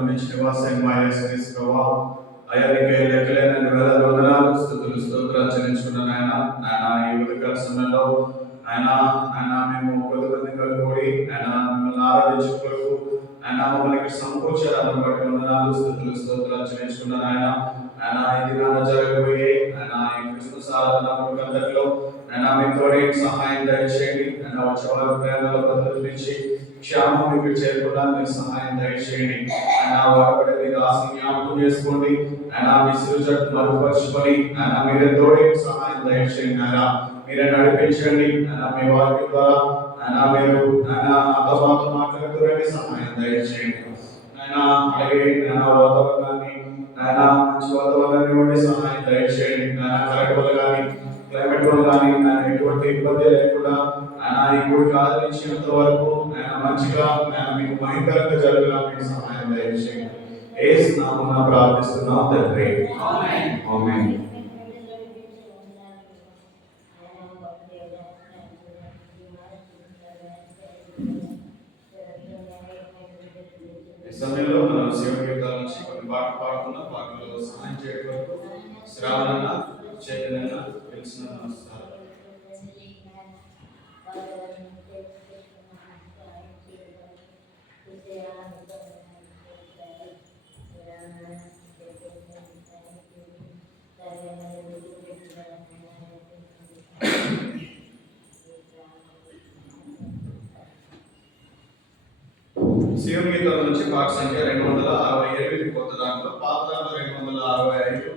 నుంచి నివాసం యేసుక్రీస్తు ప్రభువా, అయ్యా నీకే లెక్కలేనన్ని వేల వందనాలు స్తుతులు స్తోత్రాలు చెల్లించుకున్నాను ఆయన ఈ ఉదయకాల సమయంలో ఆయన మేము కొద్దిమందిగా కూడి ఆయన మిమ్మల్ని ఆరాధించుకోవరకు ఆయన మమ్మల్ని ఇక్కడ సమకూర్చారన్న బట్టి వందనాలు స్తుతులు స్తోత్రాలు చెల్లించుకున్నాను ఆయన ఇది నాన్న జరగబోయే ఆయన ఈ క్రిస్మస్ ఆరాధన అంతట్లో ఆయన మీ తోడే సహాయం దయచేయండి ఆయన వచ్చే వారి ప్రేమలో భద్రతనిచ్చి క్షేమం మీకు చేరుకున్నా మీరు సహాయం దయచేయండి ఆయన వాడబడే మీ దాసుని జ్ఞాపకం చేసుకోండి ఆయన మీ సృజను మరుపరుచుకొని ఆయన మీరే తోడే సహాయం దయచేయండి ఆయన మీరే నడిపించండి ఆయన మీ వాక్యం ద్వారా ఆయన మీరు ఆయన అర్థమాతో మాట్లాడుతురండి సహాయం దయచేయండి ఆయన అలాగే ఆయన వాతావరణాన్ని ఆయన మంచి వాతావరణాన్ని ఇవ్వండి సహాయం దయచేయండి ఆయన కరెక్ట్ వల్ల కానీ క్లైమేట్ వల్ల కానీ ఆయన ఎటువంటి ఇబ్బంది లేకుండా ఆయన ఈ గుడికి ఆదరించినంత వరకు ఆయన మంచిగా ఆయన మీకు భయంకరంగా జరగగా మీకు సహాయం దయచేయండి యేసు నామమున ప్రార్థిస్తున్నాం తండ్రి ఆమేన్ ఆమేన్. ఈ సమయంలో మనం శివ గీతాల నుంచి కొన్ని పాటలు పాడుకున్న పాటల్లో సహాయం చేయడం వరకు శ్రావణ చైతన్య తెలిసిన నమస్కారం. శివ గీతాల నుంచి పాట సంఖ్య 268 కొత్త దాంట్లో పాత దాంట్లో 265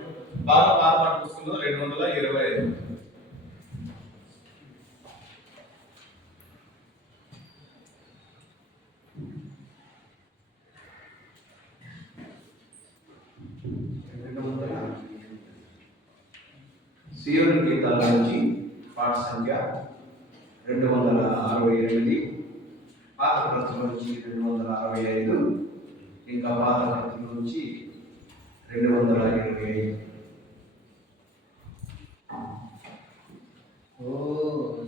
పాత పాట పుస్తకంలో 225. సియోను గీతాల నుంచి పాట సంఖ్య 268, పాత ప్రతుల నుంచి 265, ఇంకా పాత ప్రతుల నుంచి 225. ఓ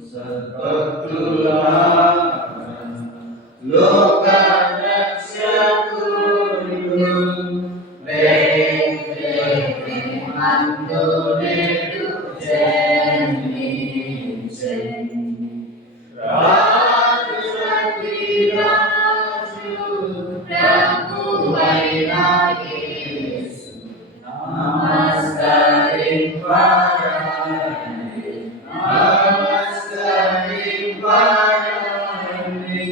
సద్భక్తులా లోక రక్షకుడు అందునేడు జన్మించెను రాజులకి రాజు ప్రభువైన యేసు నమస్కరింపరండి నమస్కరింపరండి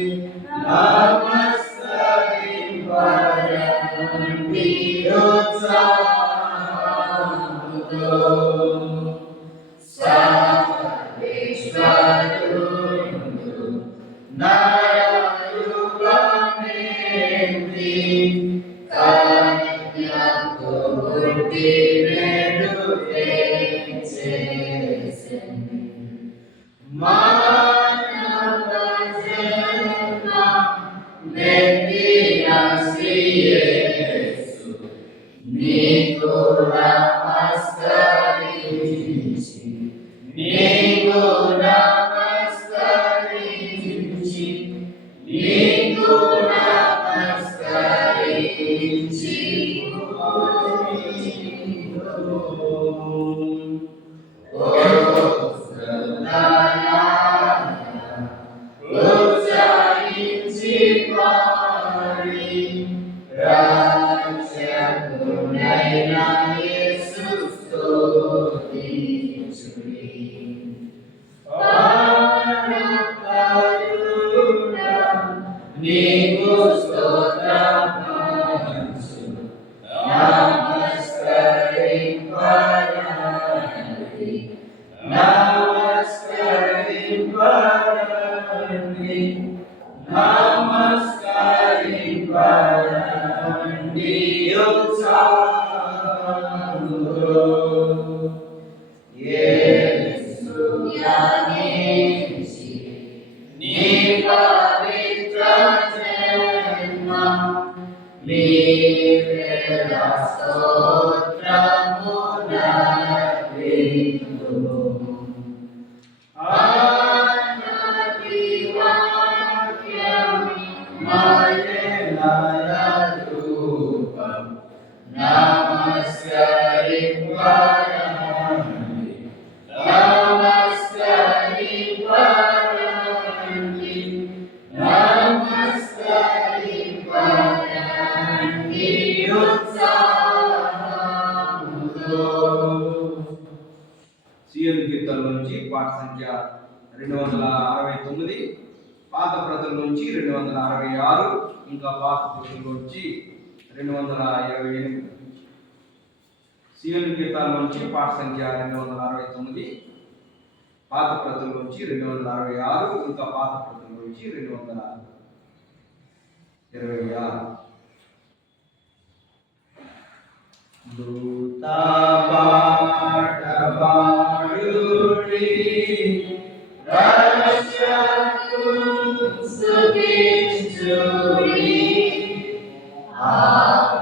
నమస్కరింపరండి ఉత్సాహముతో సర్వేశ్వరుడు నరరూపమెత్తి కన్యకు పుట్టినడు చేసెను మానవ జన్మ నెత్తిన శ్రీ యేసు నీకు నమస్కరించి నీకు నమస్కరించి నీకు నమస్కరించి ఉత్సహించి పాడి రక్షకుడైన యేసు స్తుతించుడి. పావనకరుడా నీకు స్తోత్రమంచు నమస్కరింపరండి నమస్కరింపరండి నమస్కరింపరండి ఉత్సాహముతో యేసు ధ్యానించి నీ పవిత్ర జన్మ నీవేళ స్తోత్రమునర్పింతుము. ఆనాటి వాక్యం మయనరూప సియోను కీర్తన నుంచి పాట సంఖ్య 269, పాత ప్రతుల నుంచి 266, ఇంకా పాత ప్రతుల నుంచి 228. సియోను కీర్తన నుంచి పాట సంఖ్య 269, పాత ప్రతుల నుంచి 266, ఇంకా పాత ప్రతుల నుంచి 226. దూతా పాట పాడుడి, రక్షకుని స్తుతించుడి, ఆ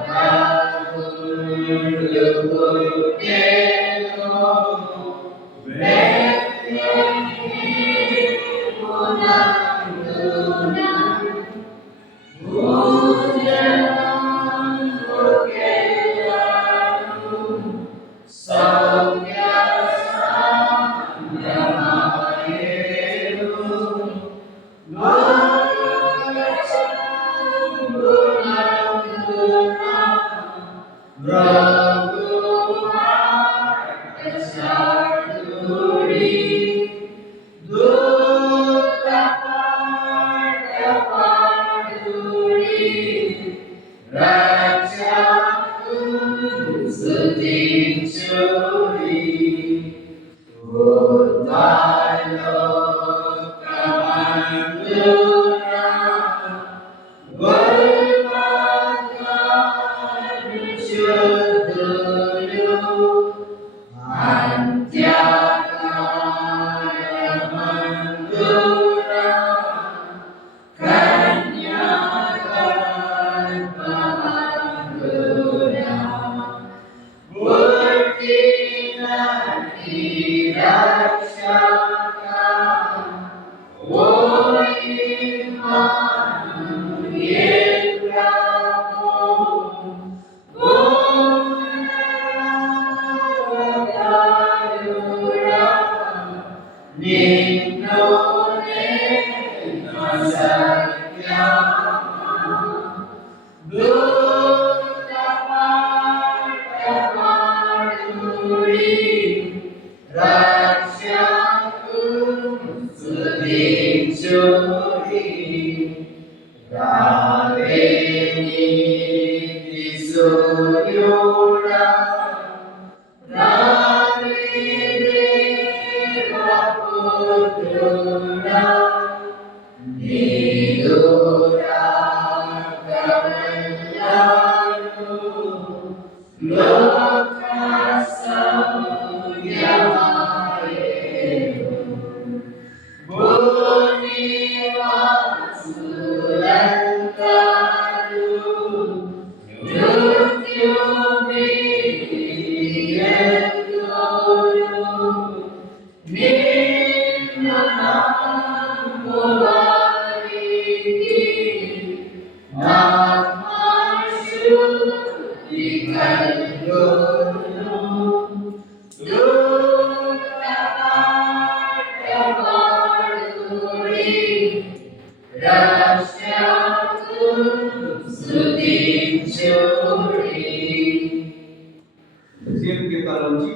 ప్రభువును పుట్టెను బెత్లెహేమునందున.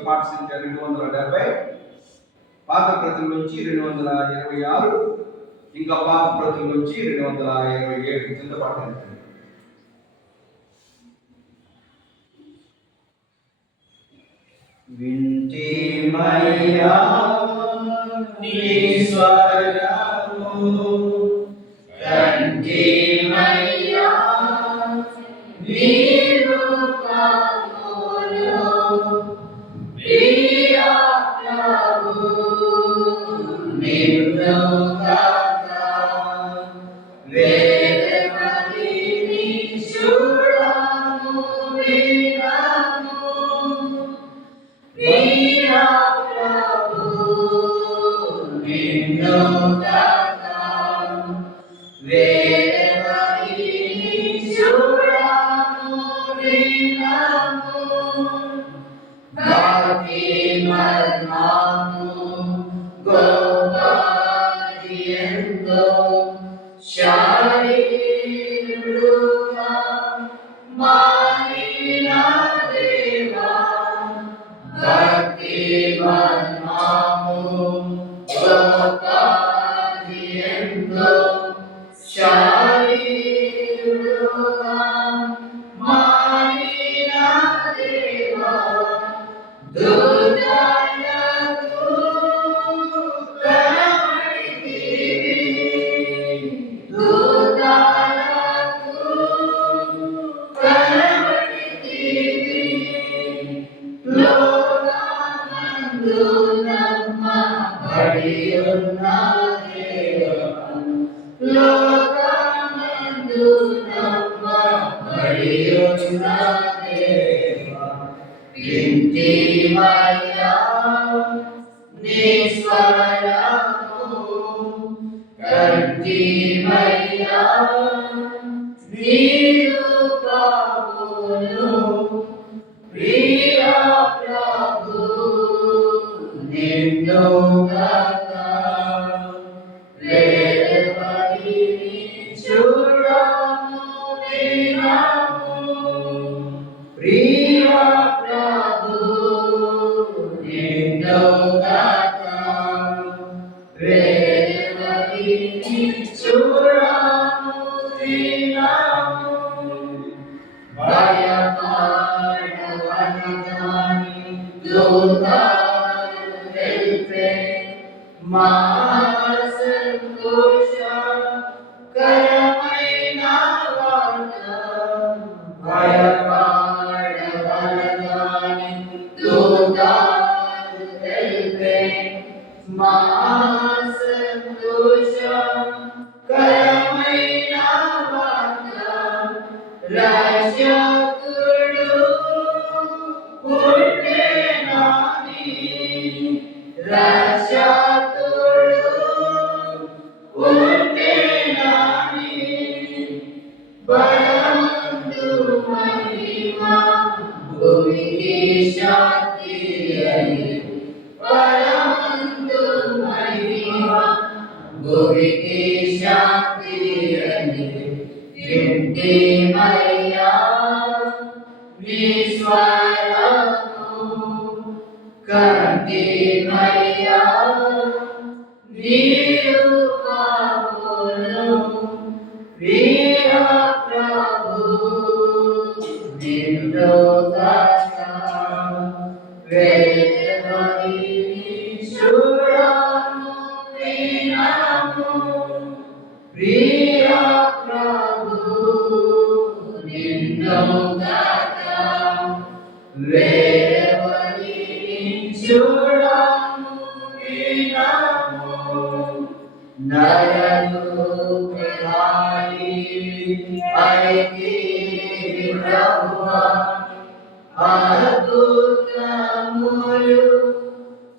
పాట సంఖ్య 270, పాత ప్రతుల నుంచి 226, ఇంకా పాత ప్రతుల నుంచి 227 కింద పాట. వింటిమయ్యా నీ స్వరము, కంటిమయ్యా నీ రూపమును, ప్రియా ప్రభు నిన్ను కాక వేరెవరిని చూడను వినను. ప్రియా ప్రభు నిన్ను కాక వేరెవరిని చూడను పడియున్న దేవా వింటిమయ్యా నీ స్వరము కంటిమయ్యా నీ రూపమును ప్రియ ప్రభు నిన్ను గాక వేరెవరిని చూడము వినము ప్రియ ప్రభు నిన్ను గాక వేరెవరిని చూడము వినము భయపడవనగాని దూతాలు తెలిపే మా సంతోషకరమైన వార్త భయపడవనగాని దూతాలు తెలిపే మా సంతోషకరమైన వార్త రక్షకుడు పుట్టెనని రక్షకుడు పుట్టెనని బలవంతు మహిమ భూమికి శాంతి అని బలవంతు మహిమ భూమికి శాంతి అని వింటిమయ్యా నీ స్వరము కంటిమయ్యా నీ రూపమును ప్రియ ప్రభు నిన్ను గాక వేరెవరిని చూడము వినము ప్రియ ప్రభు నిన్ను గాక వేరెవరిని చూడము వినము నరరూపధారి పైకి ప్రభువా అద్భుతములు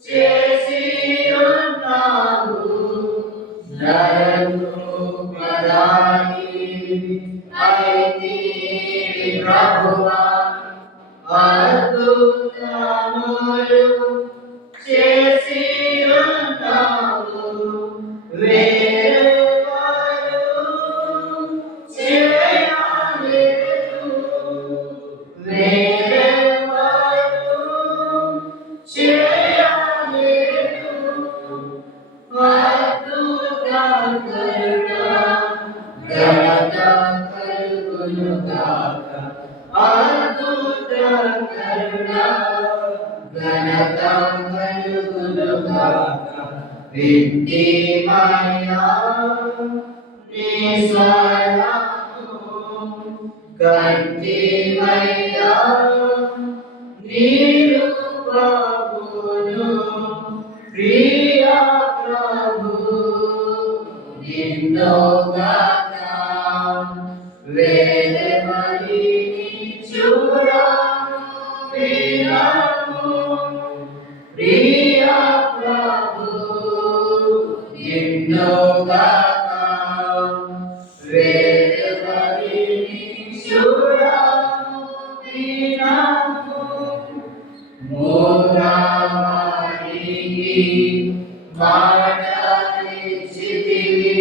చేసి ఉన్నావు నరరూపధారి పైకి ప్రభువా అద్భుతములు చేసి ఉన్నావు వేరెవరు చేయలేరు వేరెవరు చేయలేరు అద్భుత కరుణ ఘనత కలుగును గాక అద్భుత కరుణ ఘనత కలుగును గాక వింటిమయ్యా నీ స్వరము కంటిమయ్యా నీ రూపమును ప్రియ ప్రభు నిన్ను గాక వేరెవరిని చూడము వినము ప్రియ ప్రభు నిన్ను గాక వేరెవరిని చూడము వినము మూఢవానికి మాటలిచ్చితివి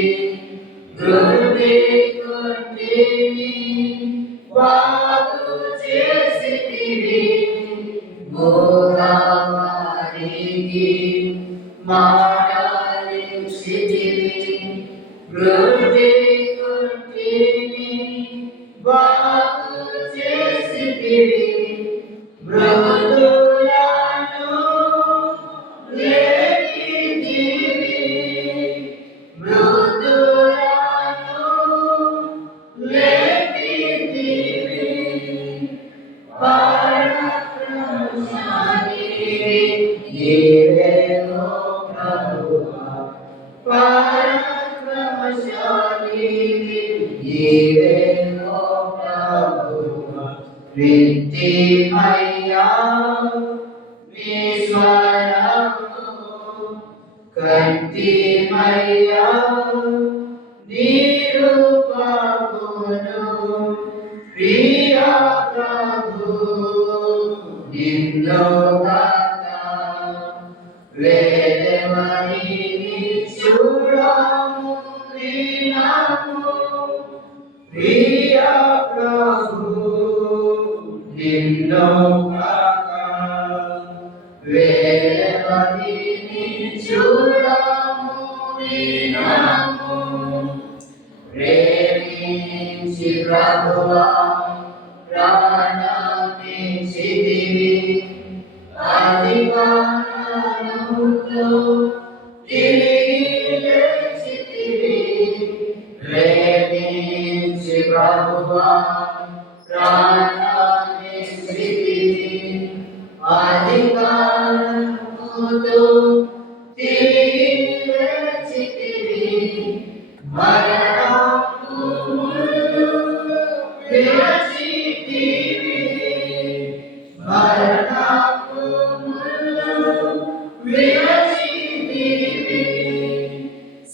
గృహి కుంటిని వాగు చేసితివి మూఢవానికి మాటలిచ్చితివి గృహి కుంటిని వాగు చేసితివి మృదులను లేపితివి మృదులను లేపితివి పరాక్రమశాలివి నీవేమో ప్రభువా పరాక్రమశాలివి నీవేమో ప్రభువా వింటిమయ్యా నీ స్వరము కంటిమయ్యా నీ రూపమును ప్రియా ప్రభు నిన్ను గాక వేదమణిని చూడము వినము ప్రియా ప్రభు నిన్ను గాక వేదమణిని చూడము వినము ప్రేమించి ప్రభువా ప్రాణమిచ్చితివి అధికారముతో తిరిగి లేచితివి ప్రేమించి ప్రభువా ప్రాణమిచ్చితివి అధికారముతో తిరిగి లేచితివి మరణపు ముళ్ళు విరచితివి మరణపు ముళ్ళు విరచితివి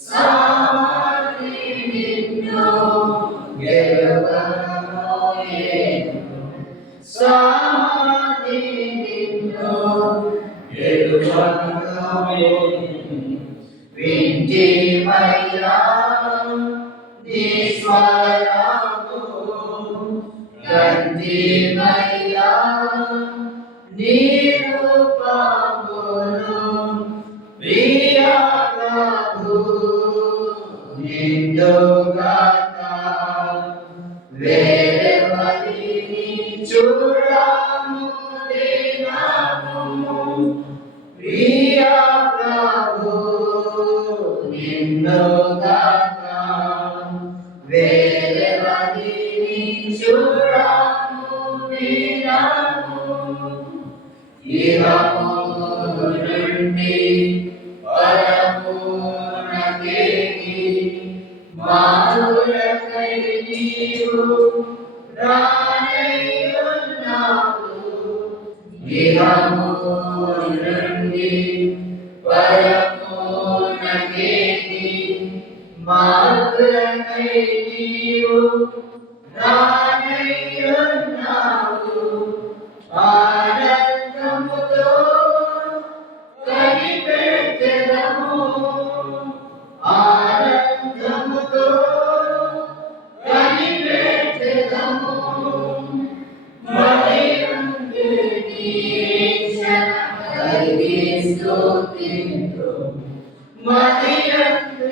సమాధి నిన్ను గెలువబోయెను సమాధి నిన్ను గెలువబోయెను వింటిమయ్యా నీ స్వరము కంటిమయ్యా నీ రూపమును ప్రియా ప్రభు నిన్ను గాక వేరెవరిని చూడము వినము ప్రియా ప్రభు నిన్ను గాక వేరెవరిని చూడము వినము ఇహము నుండి పరమునకేగి మారులకై నీవు రానయ్యున్నావు ఇహము నుండి పరమునకేగి మారులకై నీవు రానయ్యున్నావు ఆనందముతో కనిపెట్టెదము ఆనందముతో కనిపెట్టెదము మదియందు నిరీక్షణ కలిగి స్తుతింతుము మదియందు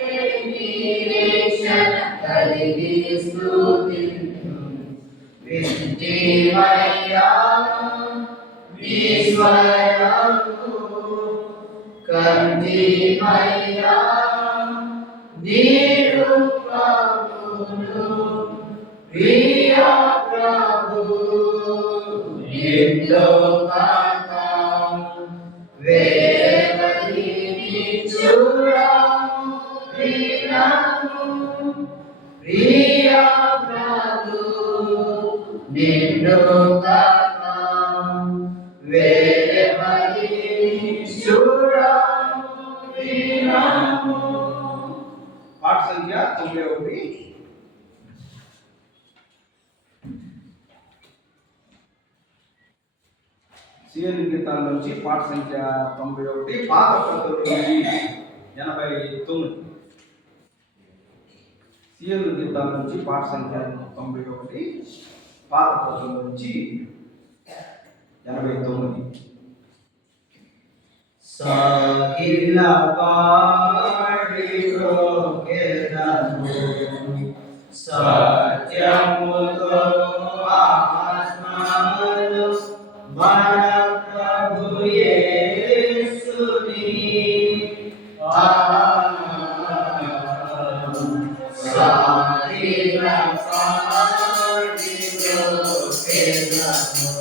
నిరీక్షణ కలిగి స్తుతింతుము వింటిమయ్యా నీ స్వరము కంటిమయ్యా నీ రూపమును ప్రియా ప్రభు నిన్ను గాక వేరెవరిని చూడము వినము ప్రియా ప్రభు నిన్ను గాక వేరెవరిని చూడము వినము పాట సంఖ్య 91. సిఎల్ గీతాల నుంచి పాట సంఖ్య 91, పాత పద్ధతుల నుంచి 89. సిఎల్ గీతాల నుంచి పాట సంఖ్య 91, పాత పద్ధతుల నుంచి 89. సాగిల పాడి రోకెదము సత్యముతో ఆత్మను మన ప్రభు యేసుని సాగిల పాడి రోకెదము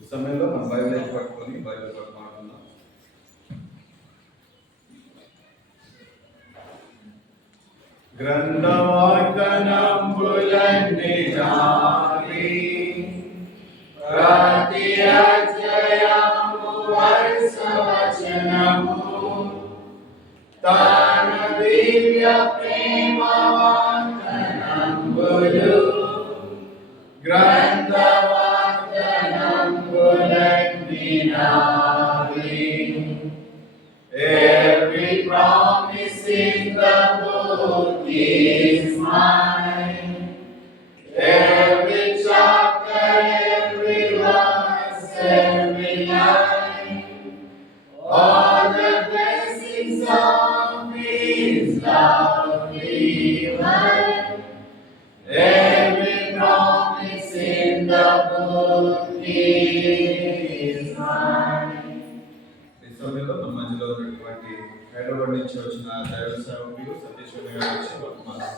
ఈ సమయంలో మనం బైబిల్ పట్టుకొని బైబిల్ పట్టుకుంటున్నాం. గ్రంథవార్తనంబులన్నీ జారి ప్రతి అధ్యాయము వరుస వచనము తన దివ్య ప్రేమ వార్తనంబులు గ్రంథవార్తనంబులన్నీ నావి. Every promise in the book is mine. Every chapter, every verse, every line. All the blessings of His lovely word. Every promise in the book is mine. ఈ సమయంలో మన మధ్యలో ఉన్నటువంటి హైదరాబాద్ నుంచి వచ్చిన దైవ సేవకులు సతీశ్వరి గారు వచ్చి వర్తమానం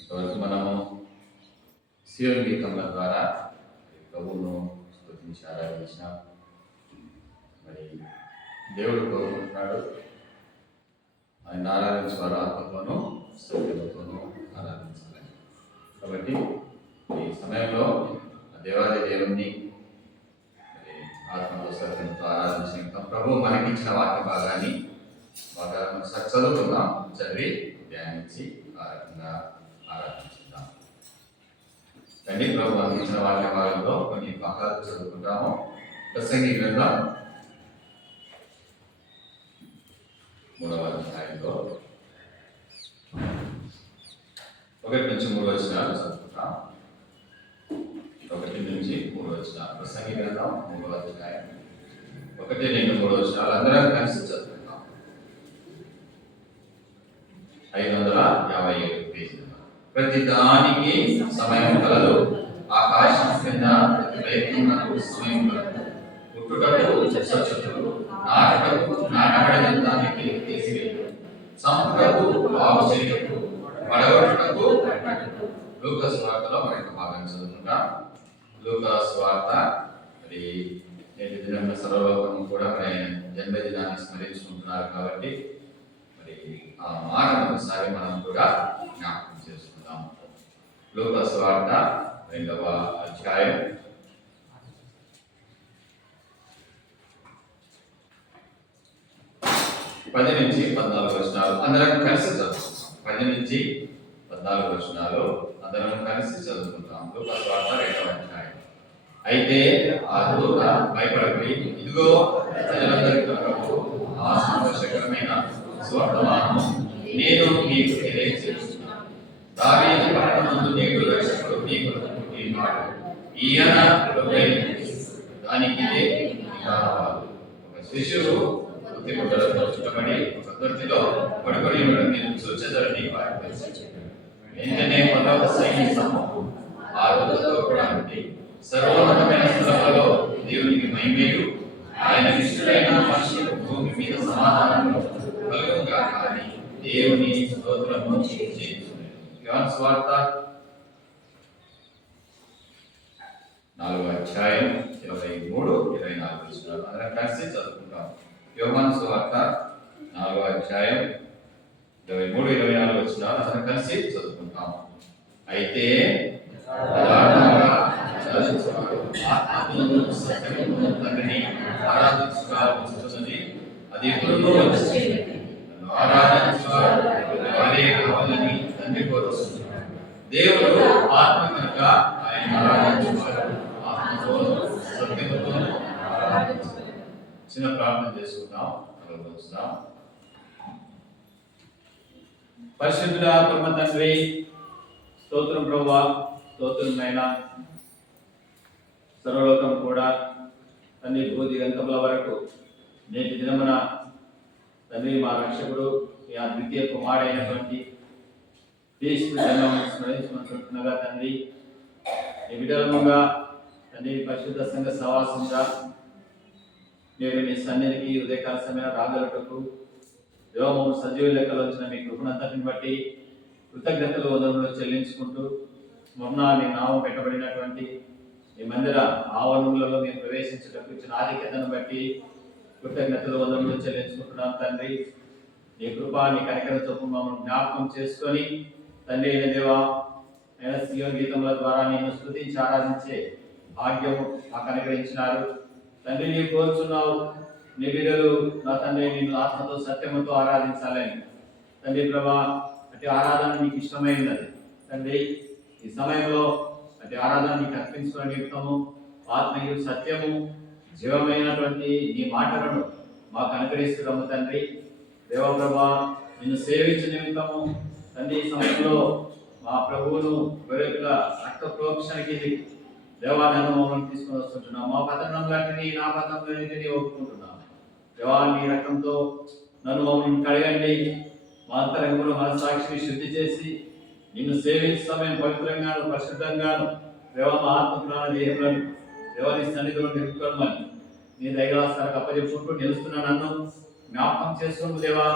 ఇంతవరకు మనము సియోన్ గీతముల ద్వారా ప్రభువును స్తుతించి ఆరాధించినాం. మరి దేవుడు కోరుకుంటున్నాడు ఆయన ఆరాధించేవారు ఆత్మతోనూ సత్యముతోనూ ఆరాధించాలని. కాబట్టి ఈ సమయంలో దేవాది దేవుణ్ణి మరి ఆత్మతో సత్యంతో ఆరాధించిన ప్రభు మనకిచ్చిన వాక్య భాగాన్ని బాగా చదువుకుందాం, చదివి ధ్యానించి ఆ రకంగా ఆరాధించుకుందాం. కానీ ప్రభు అందించిన వాక్య భాగంలో కొన్ని భాగాలు చదువుకుంటాము. ప్రసంగి గ్రంథం 3వ అధ్యాయంలో 1 నుంచి 3 వచనాలు చదువుకుంటాం. 1 నుంచి 3 వచనాలు. ప్రసంగి గ్రంథం 3వ అధ్యాయం 1 నుండి 3 వచనాలు అందరం కలిసి చదువుకుంటాం. 557 పేజీలు. ప్రతి దానికి సమయం కలదు, ఆకాశం కింద ప్రతి ప్రయత్నమునకు సమయం కలదు. పుట్టుటకు చచ్చుటకు, నాటకు నాటబడిన దానికి తీసివేయు, సంపుటకు బాగు చేయుటకు, పడగొట్టుటకు పట్టటకు. లూకా సువార్తలో మరొక భాగం చదువుకుంటాం. లూకా సువార్త మరి నేటి దినం సర్వలోకం కూడా మరి జన్మదినాన్ని స్మరించుకుంటున్నారు కాబట్టి ఆ మాటను ఒకసారి మనం కూడా జ్ఞాపకం చేసుకుందాం. లూకా సువార్త 2వ అధ్యాయం 10 నుంచి 14 వచనాలు అందరం కలిసి చదువుకుంటాం. 10 నుంచి 14 వచనాలు అందరం కలిసి చదువుకుంటాం. లూకా సువార్త 2వ అధ్యాయం. అయితే ఆ దూత భయపడబోయి, ఇదిగో ప్రజలందరికీ కొరకు ఆ సంతోషకరమైన సువర్తమానము నేను మీకు తెలియజేస్తున్నాను. దావీదు పట్టణమందు నేడు రక్షకుడు మీకు పుట్టినాడు. ఈయన దానికి కావాలి. ఒక శిశువు వృత్తి గుడ్డలతో చుట్టబడి ఒక తొట్టిలో పడుకొని ఉండడం మీరు చూచెదరని వారికి వెంటనే పదవ సైన్య సమూహం ఆ దూతతో కూడా ఉంది. సర్వోన్నతమైన స్థలంలో దేవునికి మహిమయు ఆయన ఇష్టమైన మనుషులకు భూమి మీద సమాధానం కలుగుగా కానీ దేవుని స్తోత్రము చేయుచున్నాడు. యోహాను సువార్త 4వ అధ్యాయం 23-24 వచనాలు అందరం కలిసి చదువుకుంటాం. యోహాను సువార్త 4వ అధ్యాయం 23-24 వచనాలు అందరం కలిసి చదువుకుంటాం. అయితే తండ్రిని ఆరాధించుకోవాల్సి అది ఎప్పుడూ వచ్చింది. ఆరాధించుకోవాలి కావాలని తండ్రి కోరుతున్నాడు. దేవుడు ఆత్మ కనుక ఆయన ఆరాధించుకోవాలి. ఆత్మతోనూ సత్యముతోనూ ఆరాధించాలి. చిన్న ప్రార్థన చేసుకుందాం. పరిశుద్ధుడా పరమ తండ్రి, స్తోత్రం ప్రభువా, స్తోత్రం నాయనా. సర్వలోకం కూడా తండ్రి భూది గంతముల వరకు నేటి దినమున తండ్రి మా రక్షకుడు ఆ ద్వితీయ కుమారుడైనటువంటి క్రీస్తు జన్మం స్మరించుకుంటున్నగా తండ్రి ఈ విధముగా తండ్రి పరిశుద్ధ సంఘ సవాసంగా నేను మీ సన్నిధికి ఉదయకాల సమయం రాగలటకు దేవము సజీవ లెక్కలో వచ్చిన మీ కృపణంతటిని బట్టి కృతజ్ఞతలు వందనములు చెల్లించుకుంటూ మొన్న మీ నామం పెట్టబడినటువంటి ఈ మందిర ఆవరణములలో మేము ప్రవేశించడానికి ఇచ్చిన ఆధిక్యతను బట్టి కృతజ్ఞతలు వందనములు చెల్లించుకుంటున్నాం తండ్రి. నీ కృప నీ కనికర చొప్పు మమ్మల్ని జ్ఞాపకం చేసుకొని తండ్రి అయిన దేవా అయిన సియోను గీతముల ద్వారా నేను స్తుతించి ఆరాధించే భాగ్యము మాకు అనుగ్రహించినారు తండ్రి. నీవు కోరుచున్నావు నీ బిడ్డలు నా తండ్రి నేను ఆత్మతో సత్యముతో ఆరాధించాలని తండ్రి. ప్రభా అటు ఆరాధన నీకు ఇష్టమైనది తండ్రి. ఈ సమయంలో అటు ఆరాధన నీకు అర్పించుకునే నిమిత్తము ఆత్మయు సత్యము జీవమైనటువంటి నీ మాటలను మాకు అనుగ్రహిస్తున్నాము తండ్రి. దేవప్రభా నిన్ను సేవించే నిమిత్తము తండ్రి ఈ సమయంలో మా ప్రభువును గొర్రెల రక్త ప్రోక్షణకి దేవా నన్ను మమ్మల్ని తీసుకొని వస్తుంటున్నాం. మా పతనం లాంటిని నా పతనం ఒప్పుకుంటున్నాం దేవా. నీ రక్తంతో నన్ను మమ్మల్ని కడగండి. మా అంతరంగంలో మన సాక్షిని శుద్ధి చేసి నిన్ను సేవించే సమయం పవిత్రంగాను పరిశుద్ధంగాను దేవా మా ఆత్మ ప్రాణ దేహములను దేవాని సన్నిధిలో నిలుపుకోమని నీ దైవాసాలకు అప్పచెప్పుకుంటూ నిలుస్తున్న నన్ను జ్ఞాపకం చేసుకుంటూ దేవా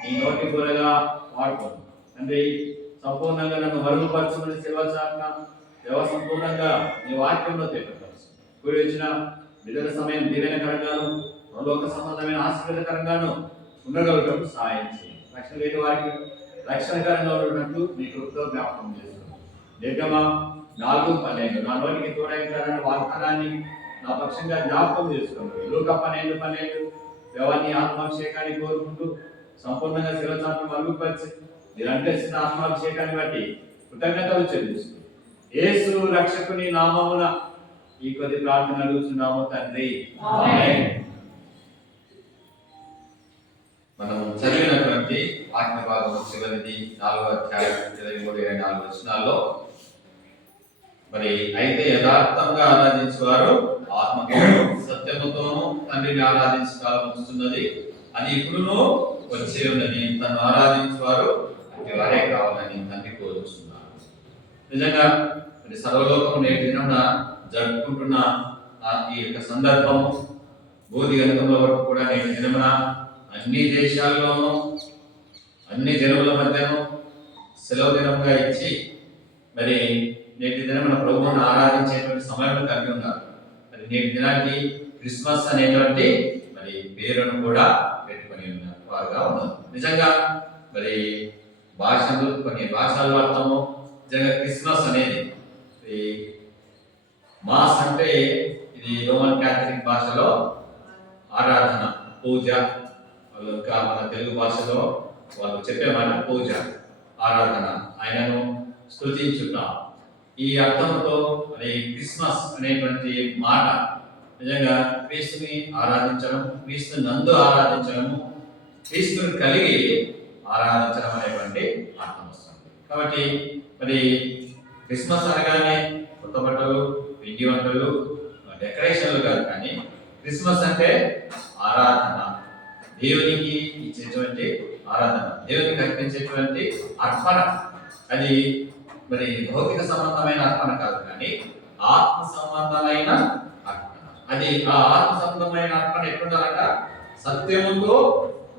నీ నోటి కూరగా వాడుకోను తండ్రి. సంపూర్ణంగా నన్ను మరుగుపరచుకుని సేవచారణ దేవ సంపూర్ణంగా నీ వాక్యంలో తెలియపరచు. కూడి వచ్చిన విడుదల సమయం దీవెనకరంగాను లోక సంబంధమైన ఆశీర్వాదకరంగాను ఉండగలగడం సహాయం చేయండి. రక్షణ లేని వారికి రక్షణకరంగా ఉన్నట్టు మీ కృపతో జ్ఞాపకం చేస్తున్నాం. నిర్గమ 4:12 నా నోటికి తోడైన వాగ్దానాన్ని నా పక్షంగా జ్ఞాపకం చేసుకోండి. లూకా 12:12 దేవాన్ని ఆత్మాభిషేకాన్ని కోరుకుంటూ సంపూర్ణంగా శిరచాన్ని మరుగుపరిచి మీరు అంటేసిన ఆత్మాభిషేకాన్ని బట్టి కృతజ్ఞతలు చెల్లిస్తూ యేసు రక్షకుని నామమున ఈ కొద్ది ప్రార్థన అడుగుతున్నాము తండ్రి. మనం చదివినటువంటి వాక్య భాగం చివరిది 4వ అధ్యాయం 23-24 వచనాల్లో మరి అయితే యథార్థంగా ఆరాధించేవారు ఆత్మతోనూ సత్యముతోనూ తండ్రిని ఆరాధించకాలం వస్తున్నది, అది ఇప్పుడును వచ్చే ఉన్నది. తను ఆరాధించేవారు అట్టి వారే కావాలని తండ్రి కోరుచున్నారు. నిజంగా మరి సర్వలోకం నేటి దినమున జరుపుకుంటున్న ఈ యొక్క సందర్భము బోధి గంధముల వరకు కూడా నేటి దినమున అన్ని దేశాల్లోనూ అన్ని జనుల మధ్యను సెలవు దినంగా ఇచ్చి మరి నేటి దినం మన ప్రభువును ఆరాధించేటువంటి సమయంలో కలిగి ఉన్నారు. మరి నేటి దినానికి క్రిస్మస్ అనేటువంటి మరి పేరును కూడా పెట్టుకొని ఉన్నారు వారుగా ఉన్నారు. నిజంగా మరి భాషలు కొన్ని భాషల్లో అర్థము నిజంగా క్రిస్మస్ అనేది మాస్ అంటే ఇది రోమన్ క్యాథలిక్ భాషలో ఆరాధన పూజ, ఇంకా మన తెలుగు భాషలో వాళ్ళు చెప్పే మాట పూజ ఆరాధన, ఆయనను స్తుతించుట. ఈ అర్థంతో మరి క్రిస్మస్ అనేటువంటి మాట నిజంగా క్రీస్తుని ఆరాధించడం, క్రీస్తు నందు ఆరాధించడము, క్రీస్తుని కలిగి ఆరాధించడం అనేటువంటి అర్థం వస్తుంది. కాబట్టి మరి క్రిస్మస్ అనగానే కొత్త బట్టలు, పిండి వంటలు, డెకరేషన్లు కాదు, కానీ క్రిస్మస్ అంటే ఆరాధన, దేవునికి ఇచ్చేటువంటి ఆరాధన, దేవునికి అర్పించేటువంటి అర్పణ. అది మరి భౌతిక సంబంధమైన అర్పణ కాదు, కానీ ఆత్మ సంబంధమైన అర్పణ. అది ఆ ఆత్మ సంబంధమైన అర్పణ ఎట్లుండాలంట? సత్యముతో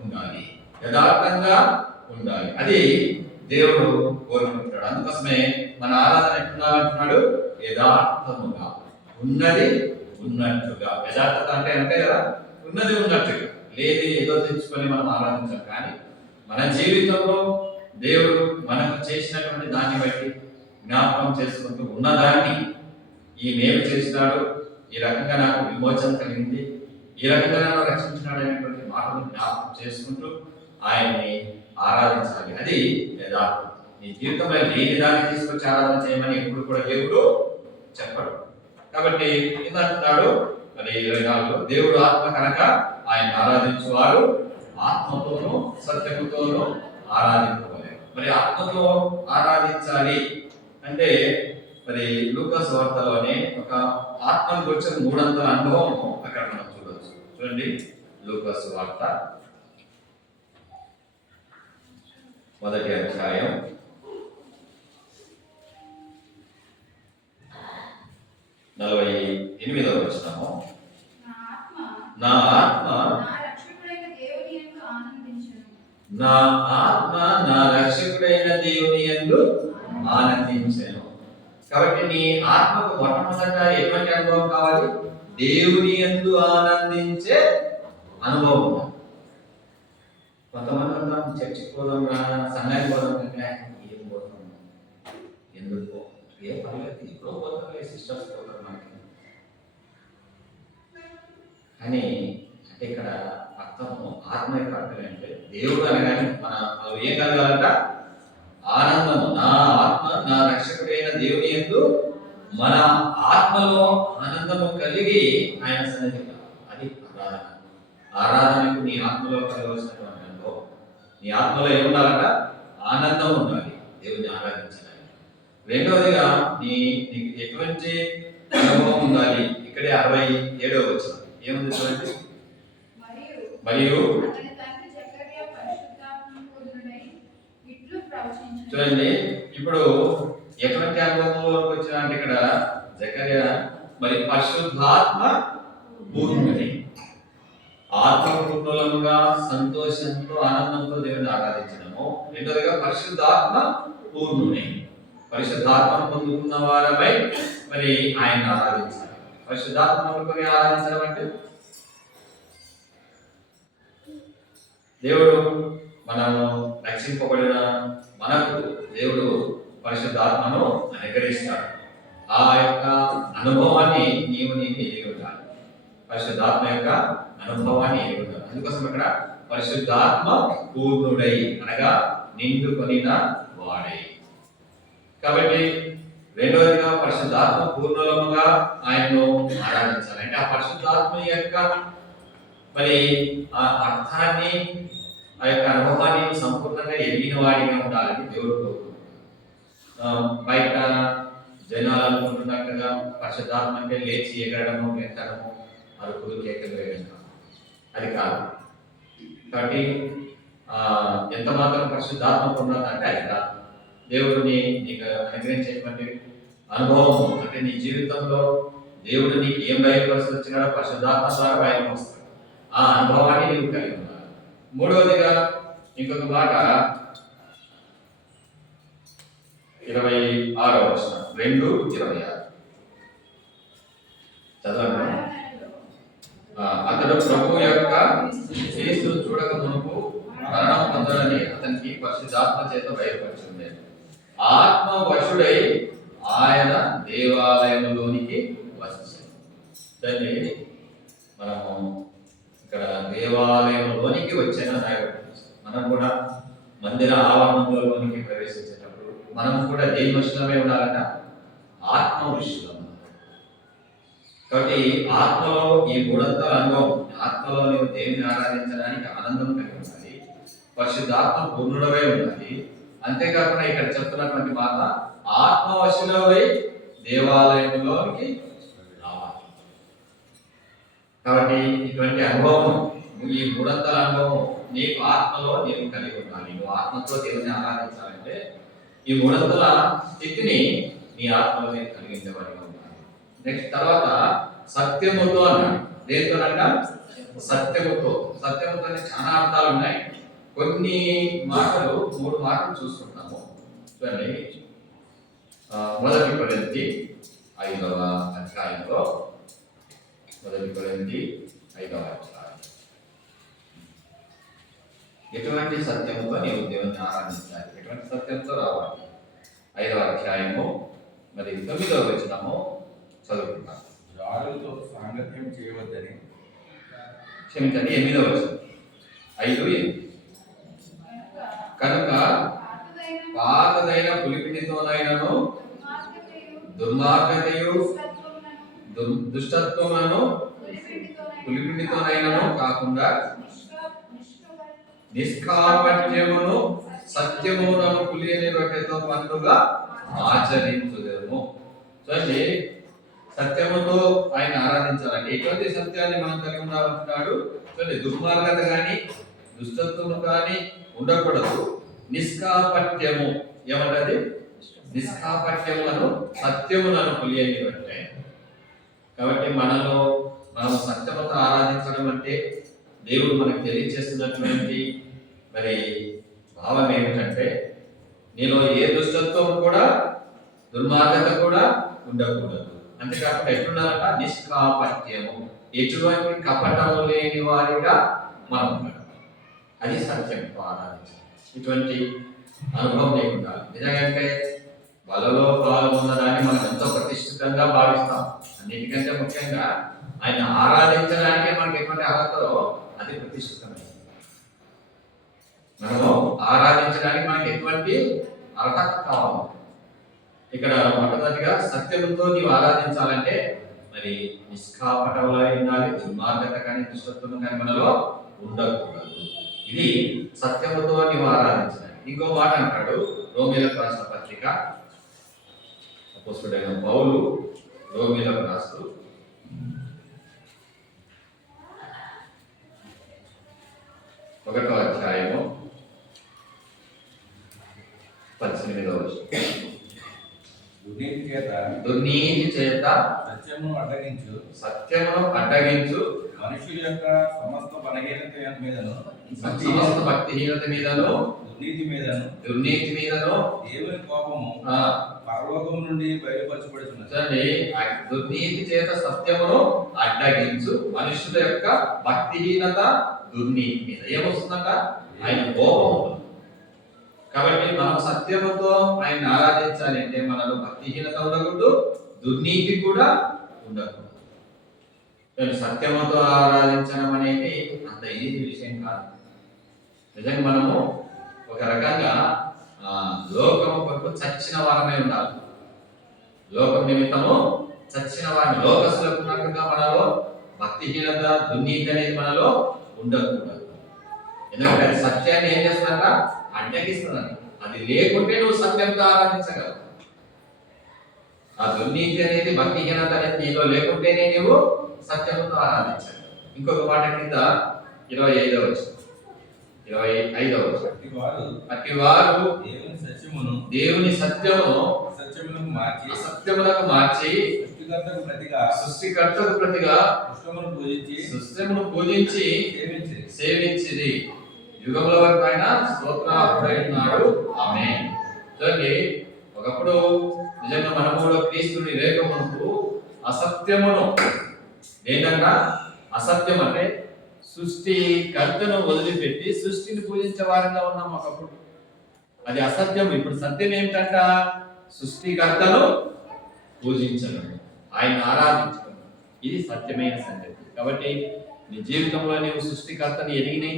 ఉండాలి, యథార్థంగా ఉండాలి. అది దేవుడు కోరుకుంటున్నాడు. అందుకోసమే మన ఆరాధన ఎట్లుండాలంటున్నాడు? యథార్థముగా, ఉన్నది ఉన్నట్టుగా. యథార్థత అంటే అంతే కదా, ఉన్నది ఉన్నట్టుగా, లేదు ఏదో తెచ్చుకొని మనం ఆరాధించాం. కానీ మన జీవితంలో దేవుడు మనకు చేసినటువంటి దాన్ని బట్టి జ్ఞాపకం చేసుకుంటూ ఉన్నదాన్ని, ఈ మేలు చేసినాడు, ఈ రకంగా నాకు విమోచన కలిగింది, ఈ రకంగా నన్ను రక్షించినాడు అనేటువంటి మాటను జ్ఞాపకం చేసుకుంటూ ఆయన్ని ఆరాధించాలి. అది యథార్థం. నీ జీవితంలో లేని దాన్ని తీసుకొచ్చి ఆరాధన చేయమని ఎప్పుడు కూడా దేవుడు చెప్పడు. కాబట్టి ఏంటంటున్నాడు మరి 24 దేవుడు ఆత్మ కనుక ఆయన ఆరాధించేవారు ఆత్మతోనూ సత్యముతోనూ ఆరాధించుకోవాలి. మరి ఆత్మతో ఆరాధించాలి అంటే మరి లూకా సువార్తలోనే ఒక ఆత్మను గురించిన 300 అనుభవం అక్కడ మనం చూడవచ్చు. చూడండి, లూకా సువార్త మొదటి అధ్యాయం 48వ వచనము. నా ఆత్మ నా ఆత్మ నా రక్షకుడైన దేవుని యందు ఆనందించెను. నా ఆత్మ నా రక్షకుడైన దేవుని యందు ఆనందించెను. కాబట్టి నీ ఆత్మకు మొట్టమొదట ఎటువంటి అనుభవం కావాలి? దేవుని యందు ఆనందించే అనుభవం ఉండాలి. కొంతమంది అంటాం చర్చికి పోదాం రా, సంఘానికి పోదాం అంటే ఏం పోతాం, ఎందుకు ఏ పర్లేదు ఇప్పుడు పోతాం, సిస్టర్స్ పోతారు మనకి అని. అంటే ఇక్కడ అర్థము, ఆత్మ యొక్క అర్థం ఏంటంటే దేవుడు అనగానే మనం ఏం కలగాలంట? ఆనందము. నా ఆత్మ నా రక్షకుడైన దేవుని యందు మన ఆత్మలో ఆనందము కలిగి ఆయన సన్నిధి. అది ఆరాధన. ఆరాధనకు నీ ఆత్మలో కలవలసినటువంటి అనుభవం, నీ ఆత్మలో ఏముండాలంట? ఆనందం ఉండాలి దేవుని ఆరాధించడానికి. రెండవదిగా నీకు ఎటువంటి అనుభవం ఉండాలి? ఇక్కడే 67వ వచనం ఏముంది చూడండి. మరియు అతని తండ్రి జకర్యా పరిశుద్ధాత్మ పూర్ణుడై ఇట్లు ప్రవచించెను. చూడండి, ఇప్పుడు ఎటువంటి అనుభవంలోకి వచ్చిన అంటే ఇక్కడ జకర్యా మరి పరిశుద్ధాత్మ పూర్ణుడై, ఆత్మపూర్ణులముగా సంతోషంతో ఆనందంతో దేవుని ఆరాధించడము. రెండోదిగా పరిశుద్ధాత్మ పూర్ణుడై, పరిశుద్ధాత్మను పొందుకున్న వారమై మరి ఆయన ఆరాధించాలి. పరిశుద్ధాత్మ పొందుకొని ఆరాధించడం అంటే దేవుడు మనము రక్షింపబడిన మనకు దేవుడు పరిశుద్ధాత్మను అనుగ్రహిస్తాడు. ఆ యొక్క అనుభవాన్ని నీవు ఎరిగి ఉండాలి. పరిశుద్ధాత్మ యొక్క అనుభవాన్ని ఎరిగి ఉండాలి. అందుకోసం ఇక్కడ పరిశుద్ధాత్మ పూర్ణుడై అనగా నిండుకొనిన వాడై. కాబట్టి రెండవదిగా పరిశుద్ధాత్మ పూర్ణులముగా ఆయన్ను ఆరాధించాలి. అంటే ఆ పరిశుద్ధాత్మ యొక్క మరి ఆ అర్థాన్ని, ఆ యొక్క అనుభవాన్ని సంపూర్ణంగా ఎరిగిన వాడిగా ఉండాలని దేవుడు. బయట జనాలు అనుకుంటున్నట్టుగా పరిశుద్ధాత్మ అంటే లేచి ఎగరడము, గెంతడము, అరుపులు, కేకలు వేయడం, అది కాదు. కాబట్టి ఎంత మాత్రం పరిశుద్ధాత్మ ఉన్నదంటే అది కాదు. దేవుడిని నీకు అనుగ్రహించేటువంటి అనుభవం అంటే నీ జీవితంలో దేవుడు నీకు ఏం బయలుపరిచి వచ్చినాడో పరిశుద్ధాత్మ ద్వారా బయలుపరుస్తాడు. ఆ అనుభవాన్ని నీవు కలిగి ఉండాలి. మూడవదిగా ఇంకొక మాట 26వ వచనం 2:26 చదవండి. అతడు ప్రభు యొక్క యేసు చూడక మునుపు మరణం పొందాలని అతనికి పరిశుద్ధాత్మ చేత బయలుపరిచింది. ఆత్మ వశుడై ఆయన దేవాలయంలోనికి వచ్చాడు. దాన్ని మనము ఇక్కడ దేవాలయంలోనికి వచ్చాను. మనం కూడా మందిర ఆవరణలోనికి ప్రవేశించేటప్పుడు మనం కూడా దేని వశులమే ఉండాలంట? ఆత్మ వశులం. కాబట్టి ఆత్మలో ఈ మూడంతల అనుభవం, ఆత్మలో నీవు దేవుని ఆరాధించడానికి ఆనందం కలిగి ఉండాలి, పరిశుద్ధాత్మ పూర్ణుడవై ఉండాలి. అంతేకాకుండా ఇక్కడ చెప్తున్నటువంటి మాట ఆత్మవశులవై దేవాలయంలోనికి రావాలి. కాబట్టి ఇటువంటి అనుభవం, ఈ మూడంతల అనుభవం నీకు ఆత్మలో నీవు కలిగి ఉండాలి. నువ్వు ఆత్మతో దేవుని ఆరాధించాలంటే ఈ మూడంతల స్థితిని నీ ఆత్మలో నీకు కలిగించేవాడిగా ఉండాలి. నెక్స్ట్ తర్వాత సత్యముతో అన్నాడు. దేంతోనంట? సత్యముతో. సత్యముతో అంటే చాలా అర్థాలు ఉన్నాయి. కొన్ని మాటలు, 3 మాటలు చూసుకుంటాము. చూడండి, 1 కొరింథీ 5వ అధ్యాయంలో 1 కొరింథీ 5వ అధ్యాయం ఎటువంటి సత్యముతో నీవు దేవుని ఆరాధించాలి, ఎటువంటి సత్యంతో రావాలి. 5వ అధ్యాయము మరి 9వ వచనము చదువుకుంటాం. జారులతో సాంగత్యం చేయవద్దని, క్షమించండి, 8వ వచనం 5:8 కనుక పాతదైన పులిపిండితోనైనను దుర్మార్గతయు దుష్టత్వములను పులిపిండితోనైనను కాకుండా నిష్కాపట్యమును సత్యమును పులియని రొట్టెతో పండుగ ఆచరించుదము. చూడండి, సత్యముతో ఆయన ఆరాధించాలంటే ఎటువంటి సత్యాన్ని మనం కలిగి ఉండాలంటున్నాడు. చూడండి, దుర్మార్గత కానీ దుష్టత్వము కానీ ఉండకూడదు. నిష్కాపట్యము ఏమంటది? నిష్కాపట్యములను సత్యములను కొలియని బట్టే. కాబట్టి మనం సత్యముతో ఆరాధించడం అంటే దేవుడు మనకు తెలియజేస్తున్నటువంటి మరి భావం ఏమిటంటే, నీలో ఏ దుష్టత్వం కూడా దుర్మార్గత కూడా ఉండకూడదు. అంతేకాకుండా ఎట్లున్నారట? నిష్కాపట్యము, ఎటువంటి కపటము లేని వారిగా మనం ఉండాలి. అది సత్యంతో ఆరాధించాలి. ఇటువంటి అనుభవం లేకుండా నిజంగా వాళ్ళలో పాల్గొన్నదాన్ని మనం ఎంతో ప్రతిష్ఠితంగా భావిస్తాం. అన్నిటికంటే ముఖ్యంగా ఆయన ఆరాధించడానికి మనకి ఎటువంటి అర్హతలో అది ప్రతిష్ఠితమైంది. మనము ఆరాధించడానికి మనకి ఎటువంటి అర్హత కావాలి. ఇక్కడ మొట్టమొదటిగా సత్యంతో నీవు ఆరాధించాలంటే మరి నిష్కాపటంలో ఉండాలి. దుర్మార్గత కానీ దుష్టత్వం కానీ మనలో ఉండకూడదు. ఇది సత్యముతో నీవు ఆరాధించాలి. ఇంకో మాట అంటాడు రోమీయులకు రాసిన పత్రిక, అపోస్తలుడైన పౌలు రోమీయులకు రాస్తూ 1వ అధ్యాయము 18వ వచనం. దుర్నీతి చేత సత్యమును అడ్డగించు మనుషుల యొక్క సమస్త బలహీనత మీదను సమస్త భక్తిహీనత మీదను దుర్నీతి మీదను దేవుని కోపము పరలోకం నుండి బయలుపరచబడుతున్నది. దుర్నీతి చేత సత్యమును అడ్డగించు మనుషుల యొక్క భక్తిహీనత దుర్నీతి మీద ఏమొస్తుందట? ఆయన కోపం ఉంటుంది. కాబట్టి మనం సత్యముతో ఆయన ఆరాధించాలి అంటే మనలో భక్తిహీనత ఉండకూడదు, దుర్నీతి కూడా ఉండకూడదు. సత్యముతో ఆరాధించడం అనేది అంత ఈజీ విషయం కాదు. నిజంగా మనము ఒక రకంగా లోకము కొరకు చచ్చిన వారమే ఉండాలి. లోకం నిమిత్తము చచ్చిన వారిని లోకస్తులకు ఉన్నట్టుగా మనలో భక్తిహీనత దుర్నీతి అనేది మనలో ఉండకూడదు. ఎందుకంటే అది సత్యాన్ని ఏం చేస్తుందంట? అడ్డగిస్తుందంట. అది లేకుంటే నువ్వు సత్యంతో ఆరాధించగలవు. ఆ దుర్నీతి అనేది భక్తిహీనత అనేది నీలో లేకుంటేనే నువ్వు సత్యంతో ఆరాధించాలి. ఇంకొక మాట కింద 25వ వచనం. అట్టివారు దేవుని సత్యమును అసత్యములకు మార్చి సృష్టికర్తకు ప్రతిగా సృష్టిమును పూజించి సేవించిది యుగముల వరకు ఆయన స్తోత్రార్హుడైనాడు. ఆమేన్. చూడండి, ఒకప్పుడు నిజంగా మనము కూడా క్రీస్తుని లేకమునకు అసత్యమును ఏంటంట? అసత్యం అంటే సృష్టికర్తను వదిలిపెట్టి సృష్టిని పూజించే వారంగా ఉన్నాం ఒకప్పుడు. అది అసత్యం. ఇప్పుడు సత్యం ఏమిటంట? సృష్టికర్తను పూజించడం, ఆయన ఆరాధించడం. ఇది సత్యమైన సంగతి. కాబట్టి నీ జీవితంలో నీవు సృష్టికర్తని ఎరిగిని